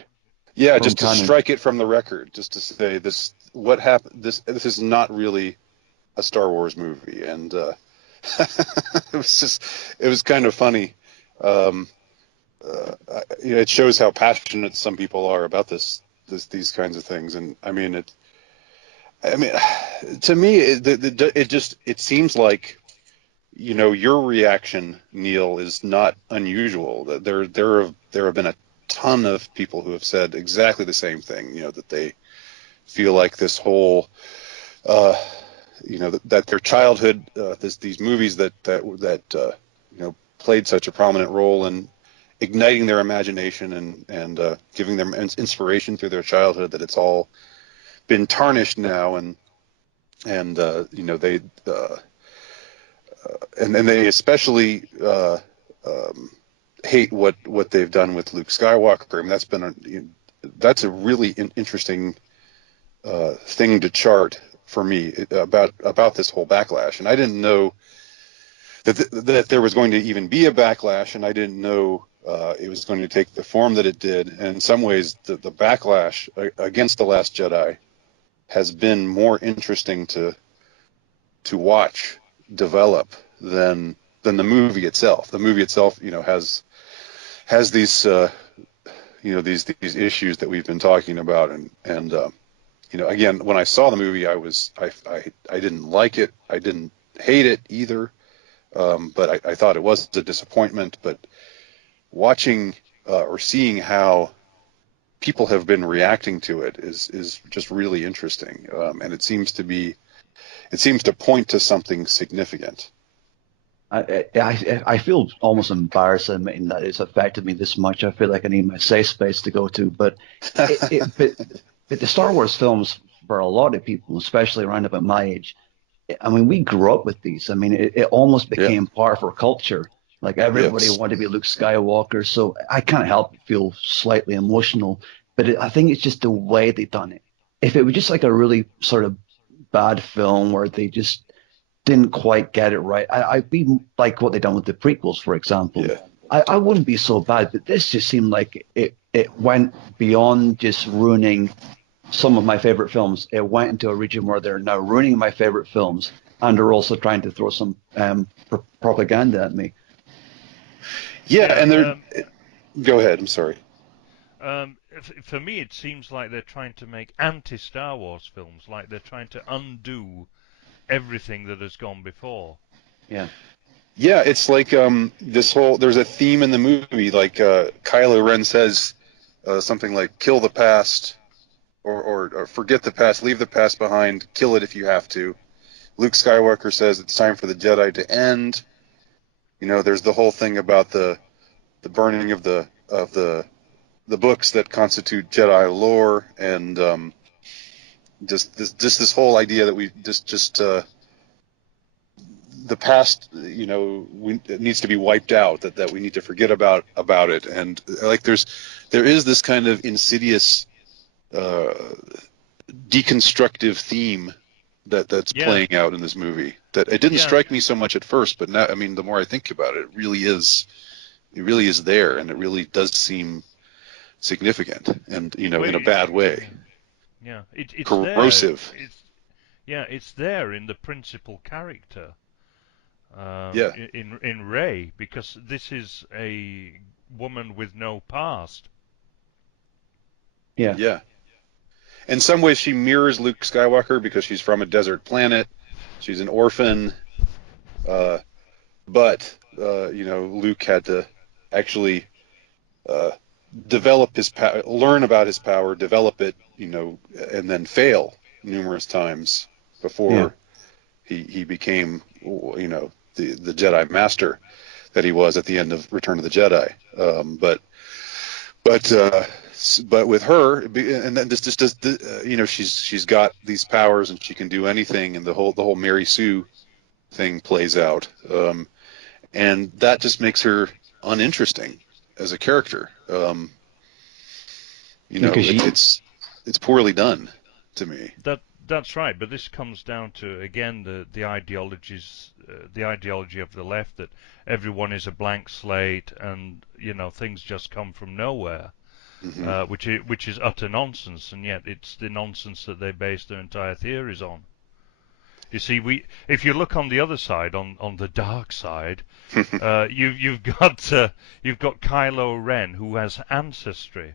Yeah, just to strike it from the record, just to say this. What happened? This is not really a Star Wars movie, and it was kind of funny. Um, it shows how passionate some people are about these kinds of things, and I mean, to me, it seems like, your reaction, Neil, is not unusual. There have been a ton of people who have said exactly the same thing. That they feel like this whole, that their childhood, these movies that played such a prominent role in igniting their imagination and giving them inspiration through their childhood, that it's all been tarnished now, and they and they especially hate what they've done with Luke Skywalker. I mean, that's a really interesting thing to chart for me about this whole backlash. And I didn't know that there was going to even be a backlash, and I didn't know it was going to take the form that it did. And in some ways, the backlash against The Last Jedi has been more interesting to watch develop than the movie itself. The movie itself, has these these issues that we've been talking about, and again, when I saw the movie, I didn't like it. I didn't hate it either, but I thought it was a disappointment. But watching or seeing how people have been reacting to it is just really interesting, and it seems to point to something significant. I feel almost embarrassed admitting that it's affected me this much. I feel like I need my safe space to go to. But but the Star Wars films, for a lot of people, especially around about my age, I mean, we grew up with these. I mean, it almost became part of our culture. Like everybody Yes. wanted to be Luke Skywalker. So I can't help but feel slightly emotional. But I think it's just the way they done it. If it was just like a really sort of bad film where they just didn't quite get it right. I'd be like what they done with the prequels, for example. Yeah. I wouldn't be so bad, but this just seemed like it went beyond just ruining some of my favorite films. It went into a region where they're now ruining my favorite films, and they're also trying to throw some propaganda at me. Yeah, and they're. Go ahead. I'm sorry. For me, it seems like they're trying to make anti-Star Wars films, like they're trying to undo everything that has gone before. Yeah. Yeah, it's like there's a theme in the movie, like Kylo Ren says something like "kill the past," or "forget the past, leave the past behind, kill it if you have to." Luke Skywalker says it's time for the Jedi to end. There's the whole thing about the burning of the books that constitute Jedi lore, and just this whole idea that we just the past, it needs to be wiped out. That we need to forget about it. And like there is this kind of insidious deconstructive theme that's playing out in this movie. That it didn't strike me so much at first, but now, I mean, the more I think about it, it really is there, and it really does seem significant, and in a bad way. Yeah, it's corrosive. There. It's there in the principal character. Yeah. In Rey, because this is a woman with no past. Yeah. Yeah. In some ways, she mirrors Luke Skywalker because she's from a desert planet. She's an orphan. But Luke had to actually develop his power, learn about his power, develop it, and then fail numerous times before he became, the Jedi Master that he was at the end of Return of the Jedi. But with her, and then this just does, she's got these powers and she can do anything, and the whole Mary Sue thing plays out, and that just makes her uninteresting as a character. It's poorly done to me. That's right, but this comes down to, again, the ideologies, the ideology of the left, that everyone is a blank slate, and things just come from nowhere, which is utter nonsense, and yet it's the nonsense that they base their entire theories on. You see, if you look on the other side, on the dark side, you've got Kylo Ren, who has ancestry.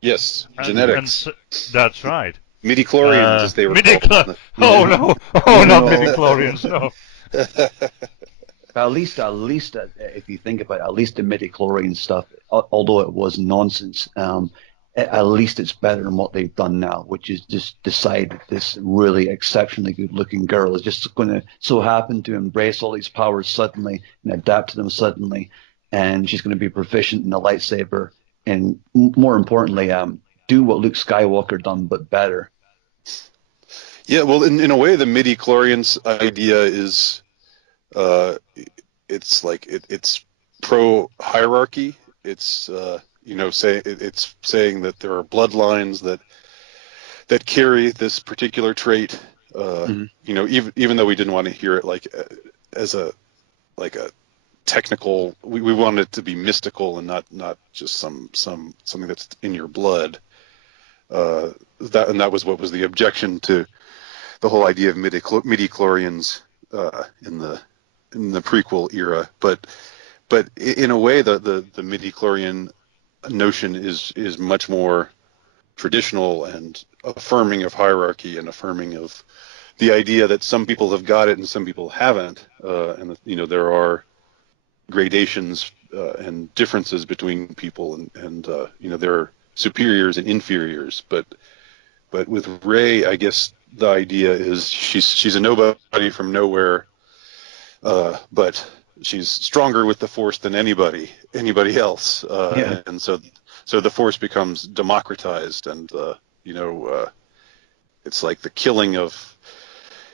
Yes, And genetics. That's right. Midi-chlorians, as they were called. Oh no! Oh, not midi-chlorians, no. At least, if you think about it, at least the midi-chlorian stuff, although it was nonsense, at least it's better than what they've done now, which is just decide that this really exceptionally good-looking girl is just going to so happen to embrace all these powers suddenly and adapt to them suddenly, and she's going to be proficient in the lightsaber, and more importantly, do what Luke Skywalker done, but better. Yeah, well, in a way, the midi-chlorians idea is, it's like it's pro-hierarchy. It's it's saying that there are bloodlines that carry this particular trait. Even though we didn't want to hear it like as a technical, we wanted it to be mystical and not just something that's in your blood. That was what was the objection to the whole idea of midi-chlorians in the prequel era. But in a way, the midi-chlorian notion is much more traditional and affirming of hierarchy and affirming of the idea that some people have got it and some people haven't, and there are gradations and differences between people, and there are superiors and inferiors. But with Rey, I guess the idea is she's a nobody from nowhere, but she's stronger with the Force than anybody else, and so the Force becomes democratized, and it's like the killing of,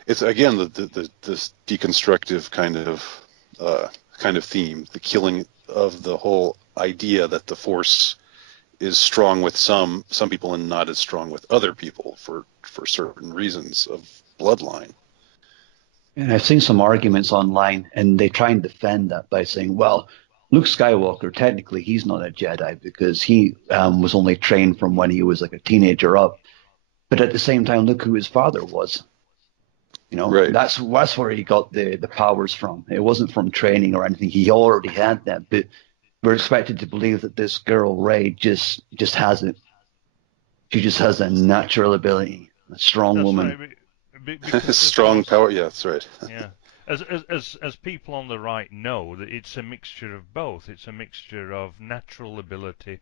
it's again this deconstructive kind of theme, the killing of the whole idea that the Force is strong with some people and not as strong with other people for certain reasons of bloodline. And I've seen some arguments online, and they try and defend that by saying, well, Luke Skywalker, technically, he's not a Jedi because he was only trained from when he was like a teenager up. But at the same time, look who his father was. Right. That's where he got the powers from. It wasn't from training or anything. He already had that. But we're expected to believe that this girl, Rey, just has it. She just has a natural ability, a strong woman. Right. Strong power. Yeah, that's right. Yeah. As people on the right know, that it's a mixture of both. It's a mixture of natural ability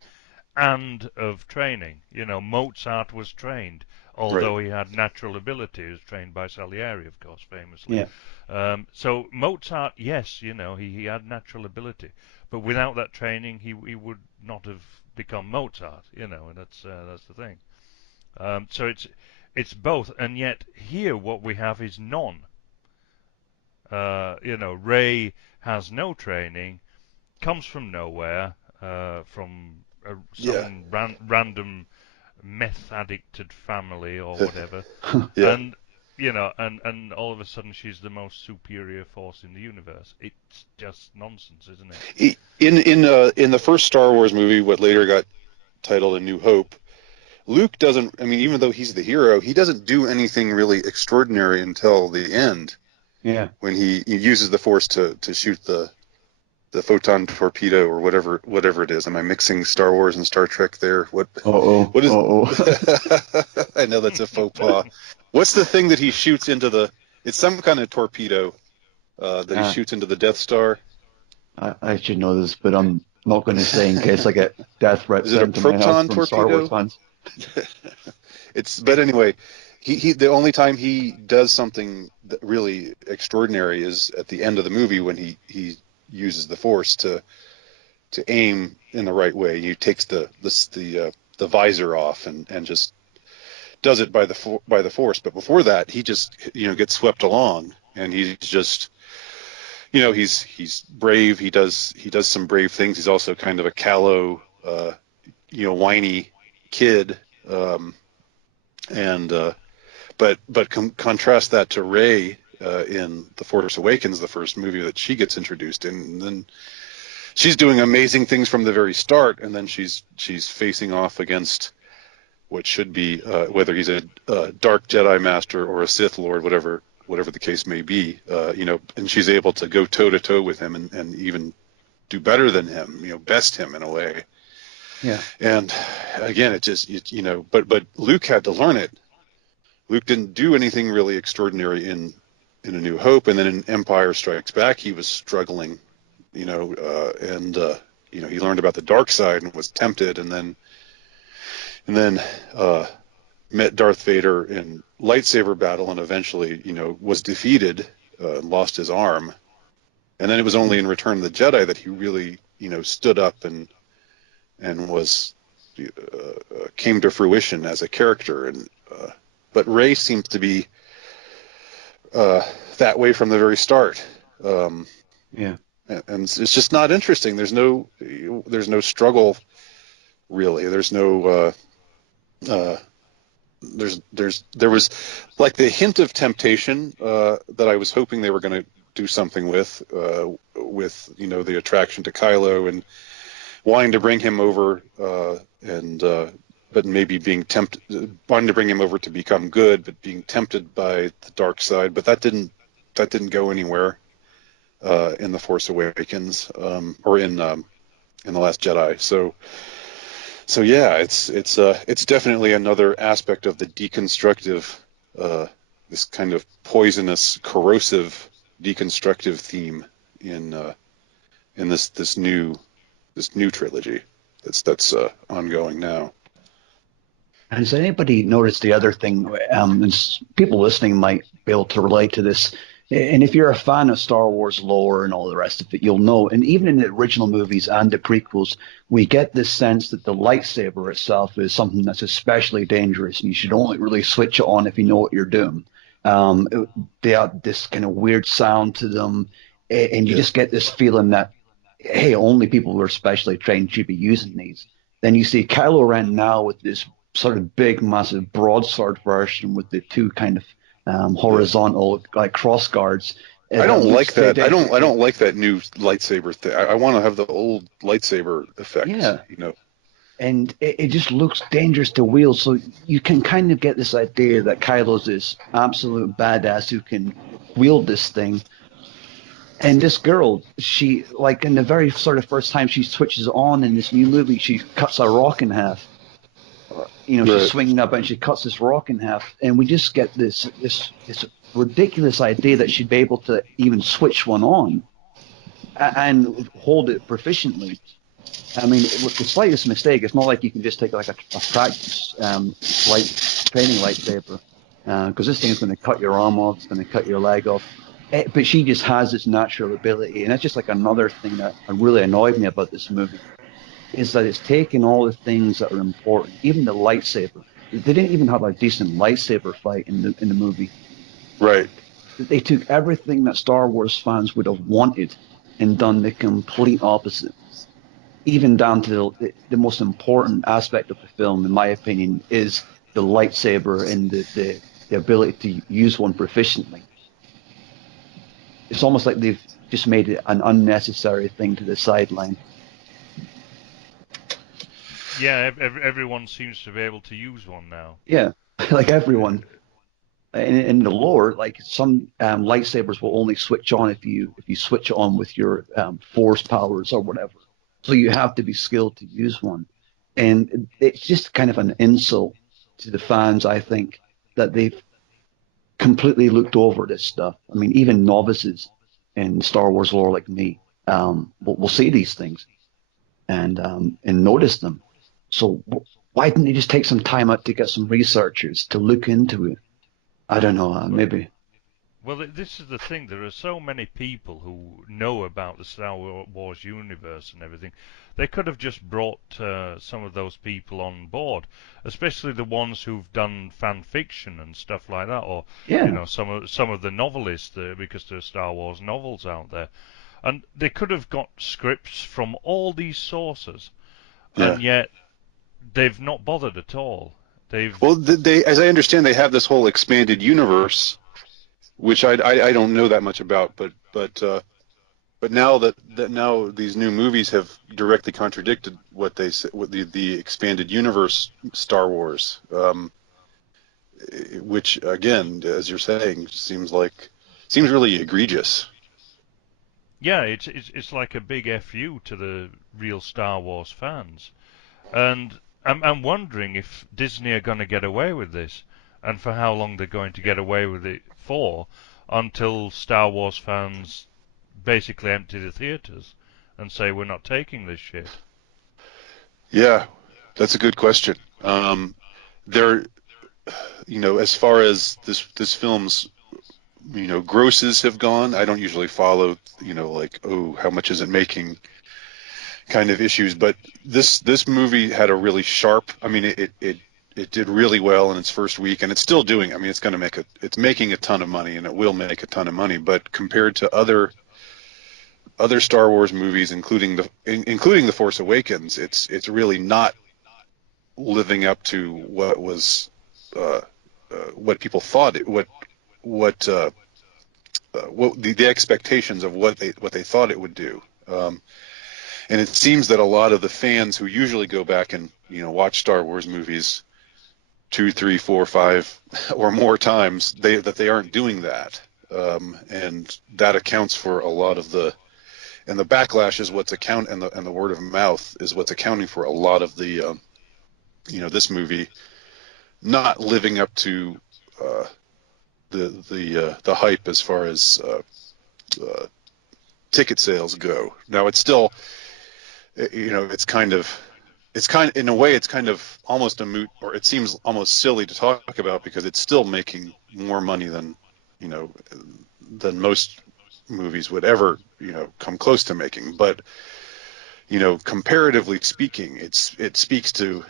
and of training. Mozart was trained, although he had natural ability. He was trained by Salieri, of course, famously. Yeah. So Mozart, yes, he had natural ability, but without that training, he would not have become Mozart. And that's the thing. So it's both, and yet here what we have is none. Rey has no training, comes from nowhere, from some random meth addicted family or whatever, and and all of a sudden she's the most superior force in the universe. It's just nonsense, isn't it? In the first Star Wars movie, what later got titled A New Hope, Luke doesn't, even though he's the hero, he doesn't do anything really extraordinary until the end. Yeah. When he uses the Force to shoot the photon torpedo or whatever it is. Am I mixing Star Wars and Star Trek there? What is? I know that's a faux pas. What's the thing that he shoots into the? It's some kind of torpedo that he shoots into the Death Star. I should know this, but I'm not going to say in case I get death threats. Is it a proton torpedo? Star Wars fans. But anyway, he the only time he does something that really extraordinary is at the end of the movie when he uses the Force to aim in the right way. He takes the visor off and just does it by the Force. But before that, he just gets swept along, and he's just he's brave. He does some brave things. He's also kind of a callow, whiny kid. But contrast that to Rey in The Force Awakens, the first movie that she gets introduced in, and then she's doing amazing things from the very start, and then she's facing off against what should be whether he's a dark Jedi Master or a Sith Lord, whatever whatever the case may be, and she's able to go toe to toe with him and even do better than him, best him in a way. Yeah. And again, it just, but Luke had to learn it. Luke didn't do anything really extraordinary in A New Hope, and then in Empire Strikes Back, he was struggling, and he learned about the dark side and was tempted, and then met Darth Vader in lightsaber battle, and eventually, was defeated, lost his arm, and then it was only in Return of the Jedi that he really, stood up and was came to fruition as a character, but Rey seems to be that way from the very start. Yeah. And it's just not interesting. There's no struggle, really. There's no there was like the hint of temptation that I was hoping they were going to do something with the attraction to Kylo and wanting to bring him over but maybe wanting to bring him over to become good, but being tempted by the dark side. But that didn't go anywhere in The Force Awakens or in The Last Jedi. So yeah, it's definitely another aspect of the deconstructive, this kind of poisonous, corrosive, deconstructive theme in this new trilogy that's ongoing now. Has anybody noticed the other thing? People listening might be able to relate to this. And if you're a fan of Star Wars lore and all the rest of it, you'll know. And even in the original movies and the prequels, we get this sense that the lightsaber itself is something that's especially dangerous, and you should only really switch it on if you know what you're doing. They have this kind of weird sound to them, and you just get this feeling that, hey, only people who are specially trained should be using these. Then you see Kylo Ren now with this sort of big, massive broadsword version with the two kind of horizontal like cross guards. I don't like that. I don't like that new lightsaber thing. I want to have the old lightsaber effect. Yeah. And it just looks dangerous to wield. So you can kind of get this idea that Kylo's this absolute badass who can wield this thing. And this girl, she, like in the very sort of first time she switches on in this new movie, she cuts a rock in half. She's swinging up and she cuts this rock in half, and we just get this ridiculous idea that she'd be able to even switch one on and hold it proficiently. I mean, with the slightest mistake, it's not like you can just take like a practice training lightsaber, because this thing's going to cut your arm off, it's going to cut your leg off. But she just has this natural ability, and that's just like another thing that really annoyed me about this movie. Is that it's taking all the things that are important, even the lightsaber. They didn't even have a decent lightsaber fight in the movie. Right. They took everything that Star Wars fans would have wanted and done the complete opposite. Even down to the most important aspect of the film, in my opinion, is the lightsaber and the ability to use one proficiently. It's almost like they've just made it an unnecessary thing to the sideline. Yeah, everyone seems to be able to use one now. Yeah, like everyone. In the lore, like some lightsabers will only switch on if you switch it on with your force powers or whatever. So you have to be skilled to use one, and it's just kind of an insult to the fans, I think, that they've completely looked over this stuff. I mean, even novices in Star Wars lore like me will see these things and notice them. So why didn't they just take some time out to get some researchers to look into it? I don't know, maybe. Well, this is the thing. There are so many people who know about the Star Wars universe and everything. They could have just brought some of those people on board, especially the ones who've done fan fiction and stuff like that, or some of the novelists, because there are Star Wars novels out there, and they could have got scripts from all these sources, and yet they've not bothered at all. They, as I understand, they have this whole expanded universe, which I don't know that much about, but now that these new movies have directly contradicted what they say, what the expanded universe Star Wars. which again, as you're saying, seems really egregious. Yeah, it's like a big FU to the real Star Wars fans, and I'm wondering if Disney are going to get away with this, and for how long they're going to get away with it for, until Star Wars fans basically empty the theaters and say we're not taking this shit. Yeah, that's a good question. There, as far as this film's grosses have gone, I don't usually follow like, oh, how much is it making kind of issues, but this movie had a really sharp. I mean, it did really well in its first week, and it's still doing. I mean, it's making a ton of money, and it will make a ton of money. But compared to other Star Wars movies, including the Force Awakens, it's really not living up to what people thought what the expectations of what they thought it would do. And it seems that a lot of the fans who usually go back and watch Star Wars movies 2, 3, 4, 5 or more times, they aren't doing that, and that accounts for a lot of the backlash is and the word of mouth is what's accounting for a lot of the this movie not living up to the hype as far as ticket sales go. Now it's still in a way it's kind of almost a moot, or it seems almost silly to talk about, because it's still making more money than most movies would ever come close to making. But comparatively speaking, it speaks to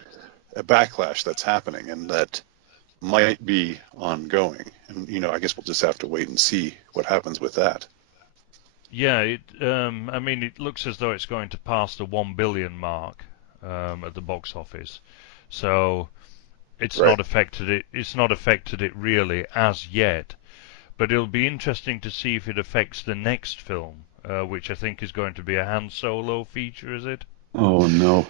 a backlash that's happening and that might be ongoing. And I guess we'll just have to wait and see what happens with that. Yeah, I mean, it looks as though it's going to pass the 1 billion mark at the box office. So it's Right. not affected it. It's not affected it really as yet. But it'll be interesting to see if it affects the next film, which I think is going to be a Han Solo feature. Is it? Oh no.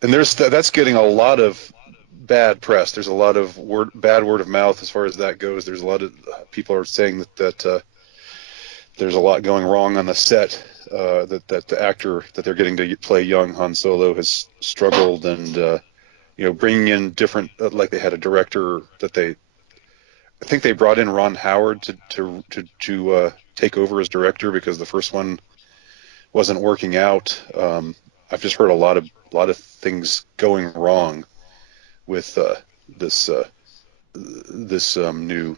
And that's getting a lot of bad press. There's a lot of bad word of mouth as far as that goes. There's a lot of people are saying that there's a lot going wrong on the set. That the actor that they're getting to play young Han Solo has struggled, and bringing in different, like they had a director I think they brought in Ron Howard to take over as director because the first one wasn't working out. I've just heard a lot of things going wrong with this new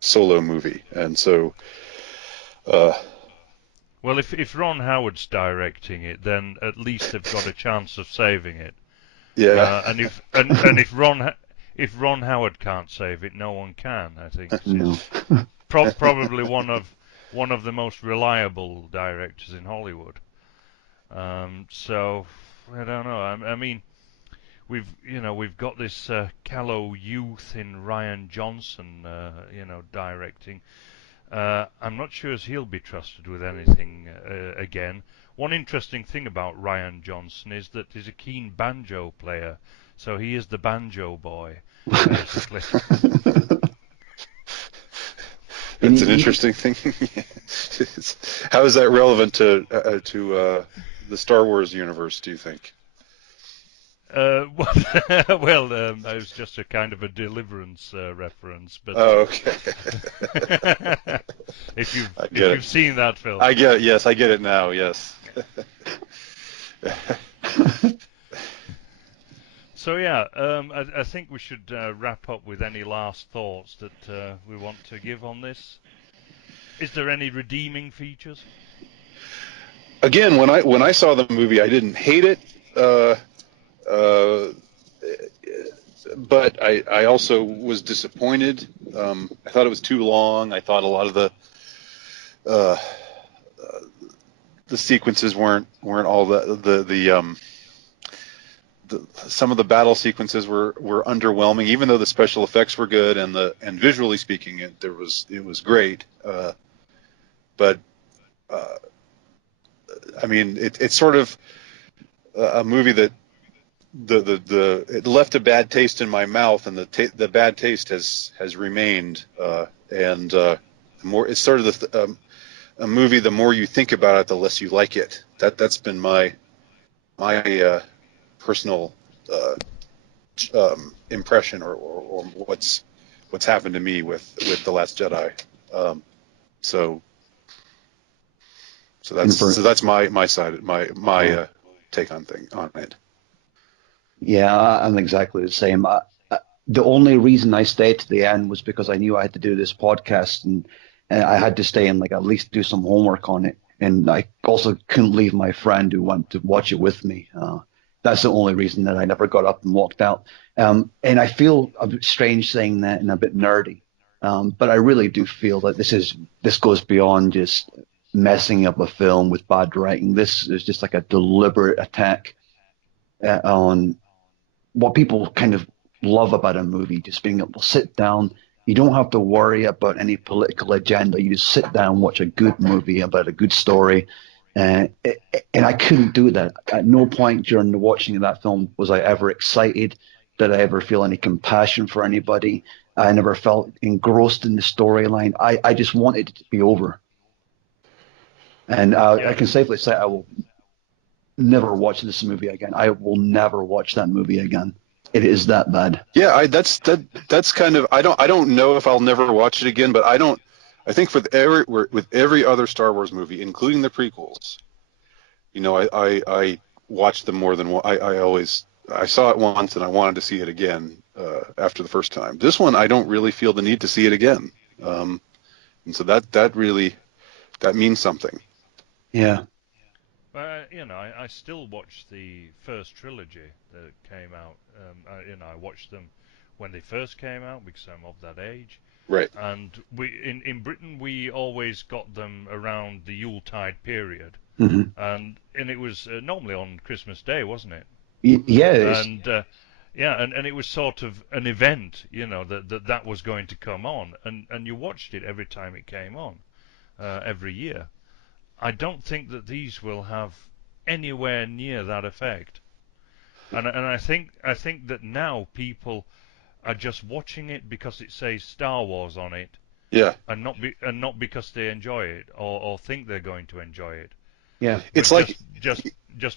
Solo movie, and so. Well, if Ron Howard's directing it, then at least they've got a chance of saving it. Yeah. And if Ron Howard can't save it, no one can. I think No. he's probably one of the most reliable directors in Hollywood. So I don't know. I mean, we've got this callow youth in Ryan Johnson, directing. I'm not sure as he'll be trusted with anything again. One interesting thing about Ryan Johnson is that he's a keen banjo player, so he is the banjo boy, basically. That's an interesting thing. How is that relevant to the Star Wars universe, do you think? Well, that was just a kind of a Deliverance reference, but Oh, okay. if I get you've it. seen that film, I get it. Yes, I get it now. Yes. so yeah, I think we should wrap up with any last thoughts that we want to give on this. Is there any redeeming features? Again, when I saw the movie, I didn't hate it. Uh, but I also was disappointed. I thought it was too long. I thought a lot of uh, the sequences weren't all some of the battle sequences were underwhelming, even though the special effects were good and visually speaking it was great. But I mean, it's sort of a movie that it left a bad taste in my mouth, and the bad taste has remained. And more, it's sort of a movie. The more you think about it, the less you like it. That's been my personal impression, or what's happened to me with the Last Jedi. So that's my side, my take on it. Yeah, I'm exactly the same. The only reason I stayed to the end was because I knew I had to do this podcast, and I had to stay and like at least do some homework on it. And I also couldn't leave my friend who went to watch it with me. That's the only reason that I never got up and walked out. And I feel a bit strange saying that and a bit nerdy, but I really do feel that this goes beyond just messing up a film with bad writing. This is just like a deliberate attack on what people kind of love about a movie, just being able to sit down. You don't have to worry about any political agenda. You just sit down, watch a good movie about a good story. And I couldn't do that. At no point during the watching of that film was I ever excited. Did I ever feel any compassion for anybody? I never felt engrossed in the storyline. I just wanted it to be over. And I can safely say I will never watch this movie again. I will never watch that movie again. It is that bad. Yeah, that's kind of, I don't know if I'll never watch it again, but I think with every other Star Wars movie, including the prequels, I watched them more than one. I saw it once and I wanted to see it again after the first time. This one, I don't really feel the need to see it again, and so that really means something. Yeah. I still watch the first trilogy that came out. I watched them when they first came out because I'm of that age. Right. And in Britain we always got them around the Yuletide period, and it was normally on Christmas Day, wasn't it? Yeah. And it was sort of an event, that was going to come on, and you watched it every time it came on, every year. I don't think that these will have anywhere near that effect, and I think that now people are just watching it because it says Star Wars on it, yeah, and not because they enjoy it or think they're going to enjoy it. Yeah, it's like just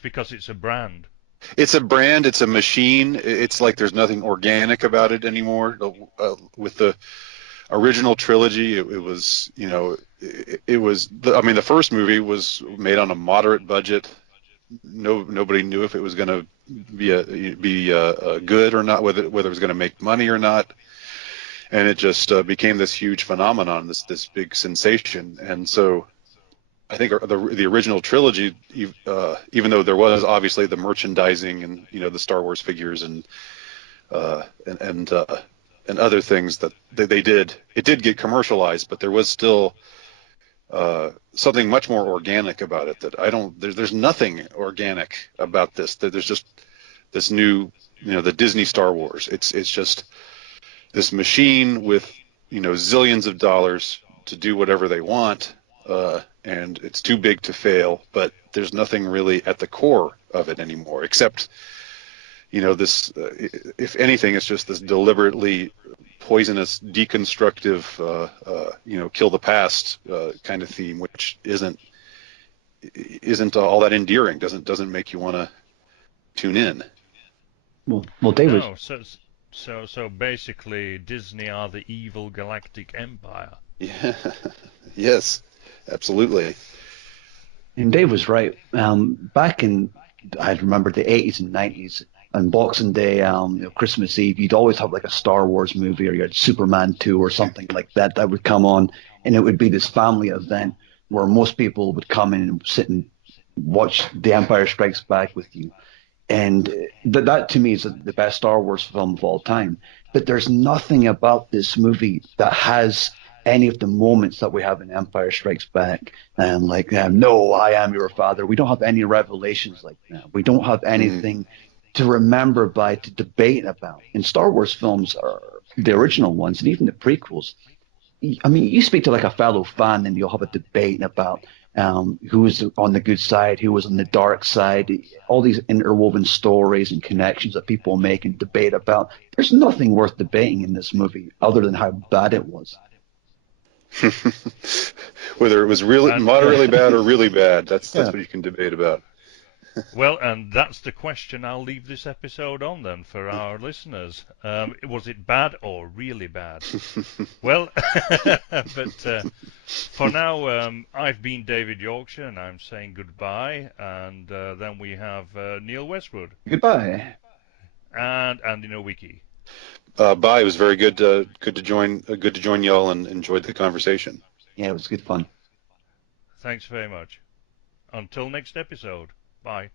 because it's a brand. It's a brand. It's a machine. It's like there's nothing organic about it anymore. With the original trilogy, it was, the first movie was made on a moderate budget. Nobody knew if it was going to be good or not, whether it was going to make money or not, and it just became this huge phenomenon, this big sensation. And so I think the original trilogy, even though there was obviously the merchandising and the Star Wars figures and other things that they did, it did get commercialized, but there was still something much more organic about it. There's nothing organic about this. There's just this new, the Disney Star Wars. It's just this machine with zillions of dollars to do whatever they want, and it's too big to fail. But there's nothing really at the core of it anymore, except this. If anything, it's just this deliberately poisonous, deconstructive, kill the past kind of theme, which isn't all that endearing. Doesn't make you want to tune in. Well, David. No, so basically, Disney are the evil galactic empire. Yeah. Yes, absolutely. And Dave was right. Back in, I remember the 80s and 90s, on Boxing Day, Christmas Eve, you'd always have like a Star Wars movie, or you had Superman 2 or something like that would come on, and it would be this family event where most people would come in and sit and watch The Empire Strikes Back with you. And that to me is the best Star Wars film of all time. But there's nothing about this movie that has any of the moments that we have in Empire Strikes Back. No, I am your father. We don't have any revelations like that. We don't have anything to remember by, to debate about. And Star Wars films are the original ones, and even the prequels. I mean, you speak to like a fellow fan and you'll have a debate about who was on the good side, who was on the dark side, all these interwoven stories and connections that people make and debate about. There's nothing worth debating in this movie other than how bad it was. Whether it was really moderately bad or really bad, that's Yeah. what you can debate about. Well, and that's the question I'll leave this episode on then for our listeners. Was it bad or really bad? Well, but for now, I've been David Yorkshire, and I'm saying goodbye. And then we have Neil Westwood Goodbye. and Andy Nowicki. Bye. It was very good. Good to join y'all, and enjoyed the conversation. Yeah, it was good fun. Thanks very much. Until next episode. Bye.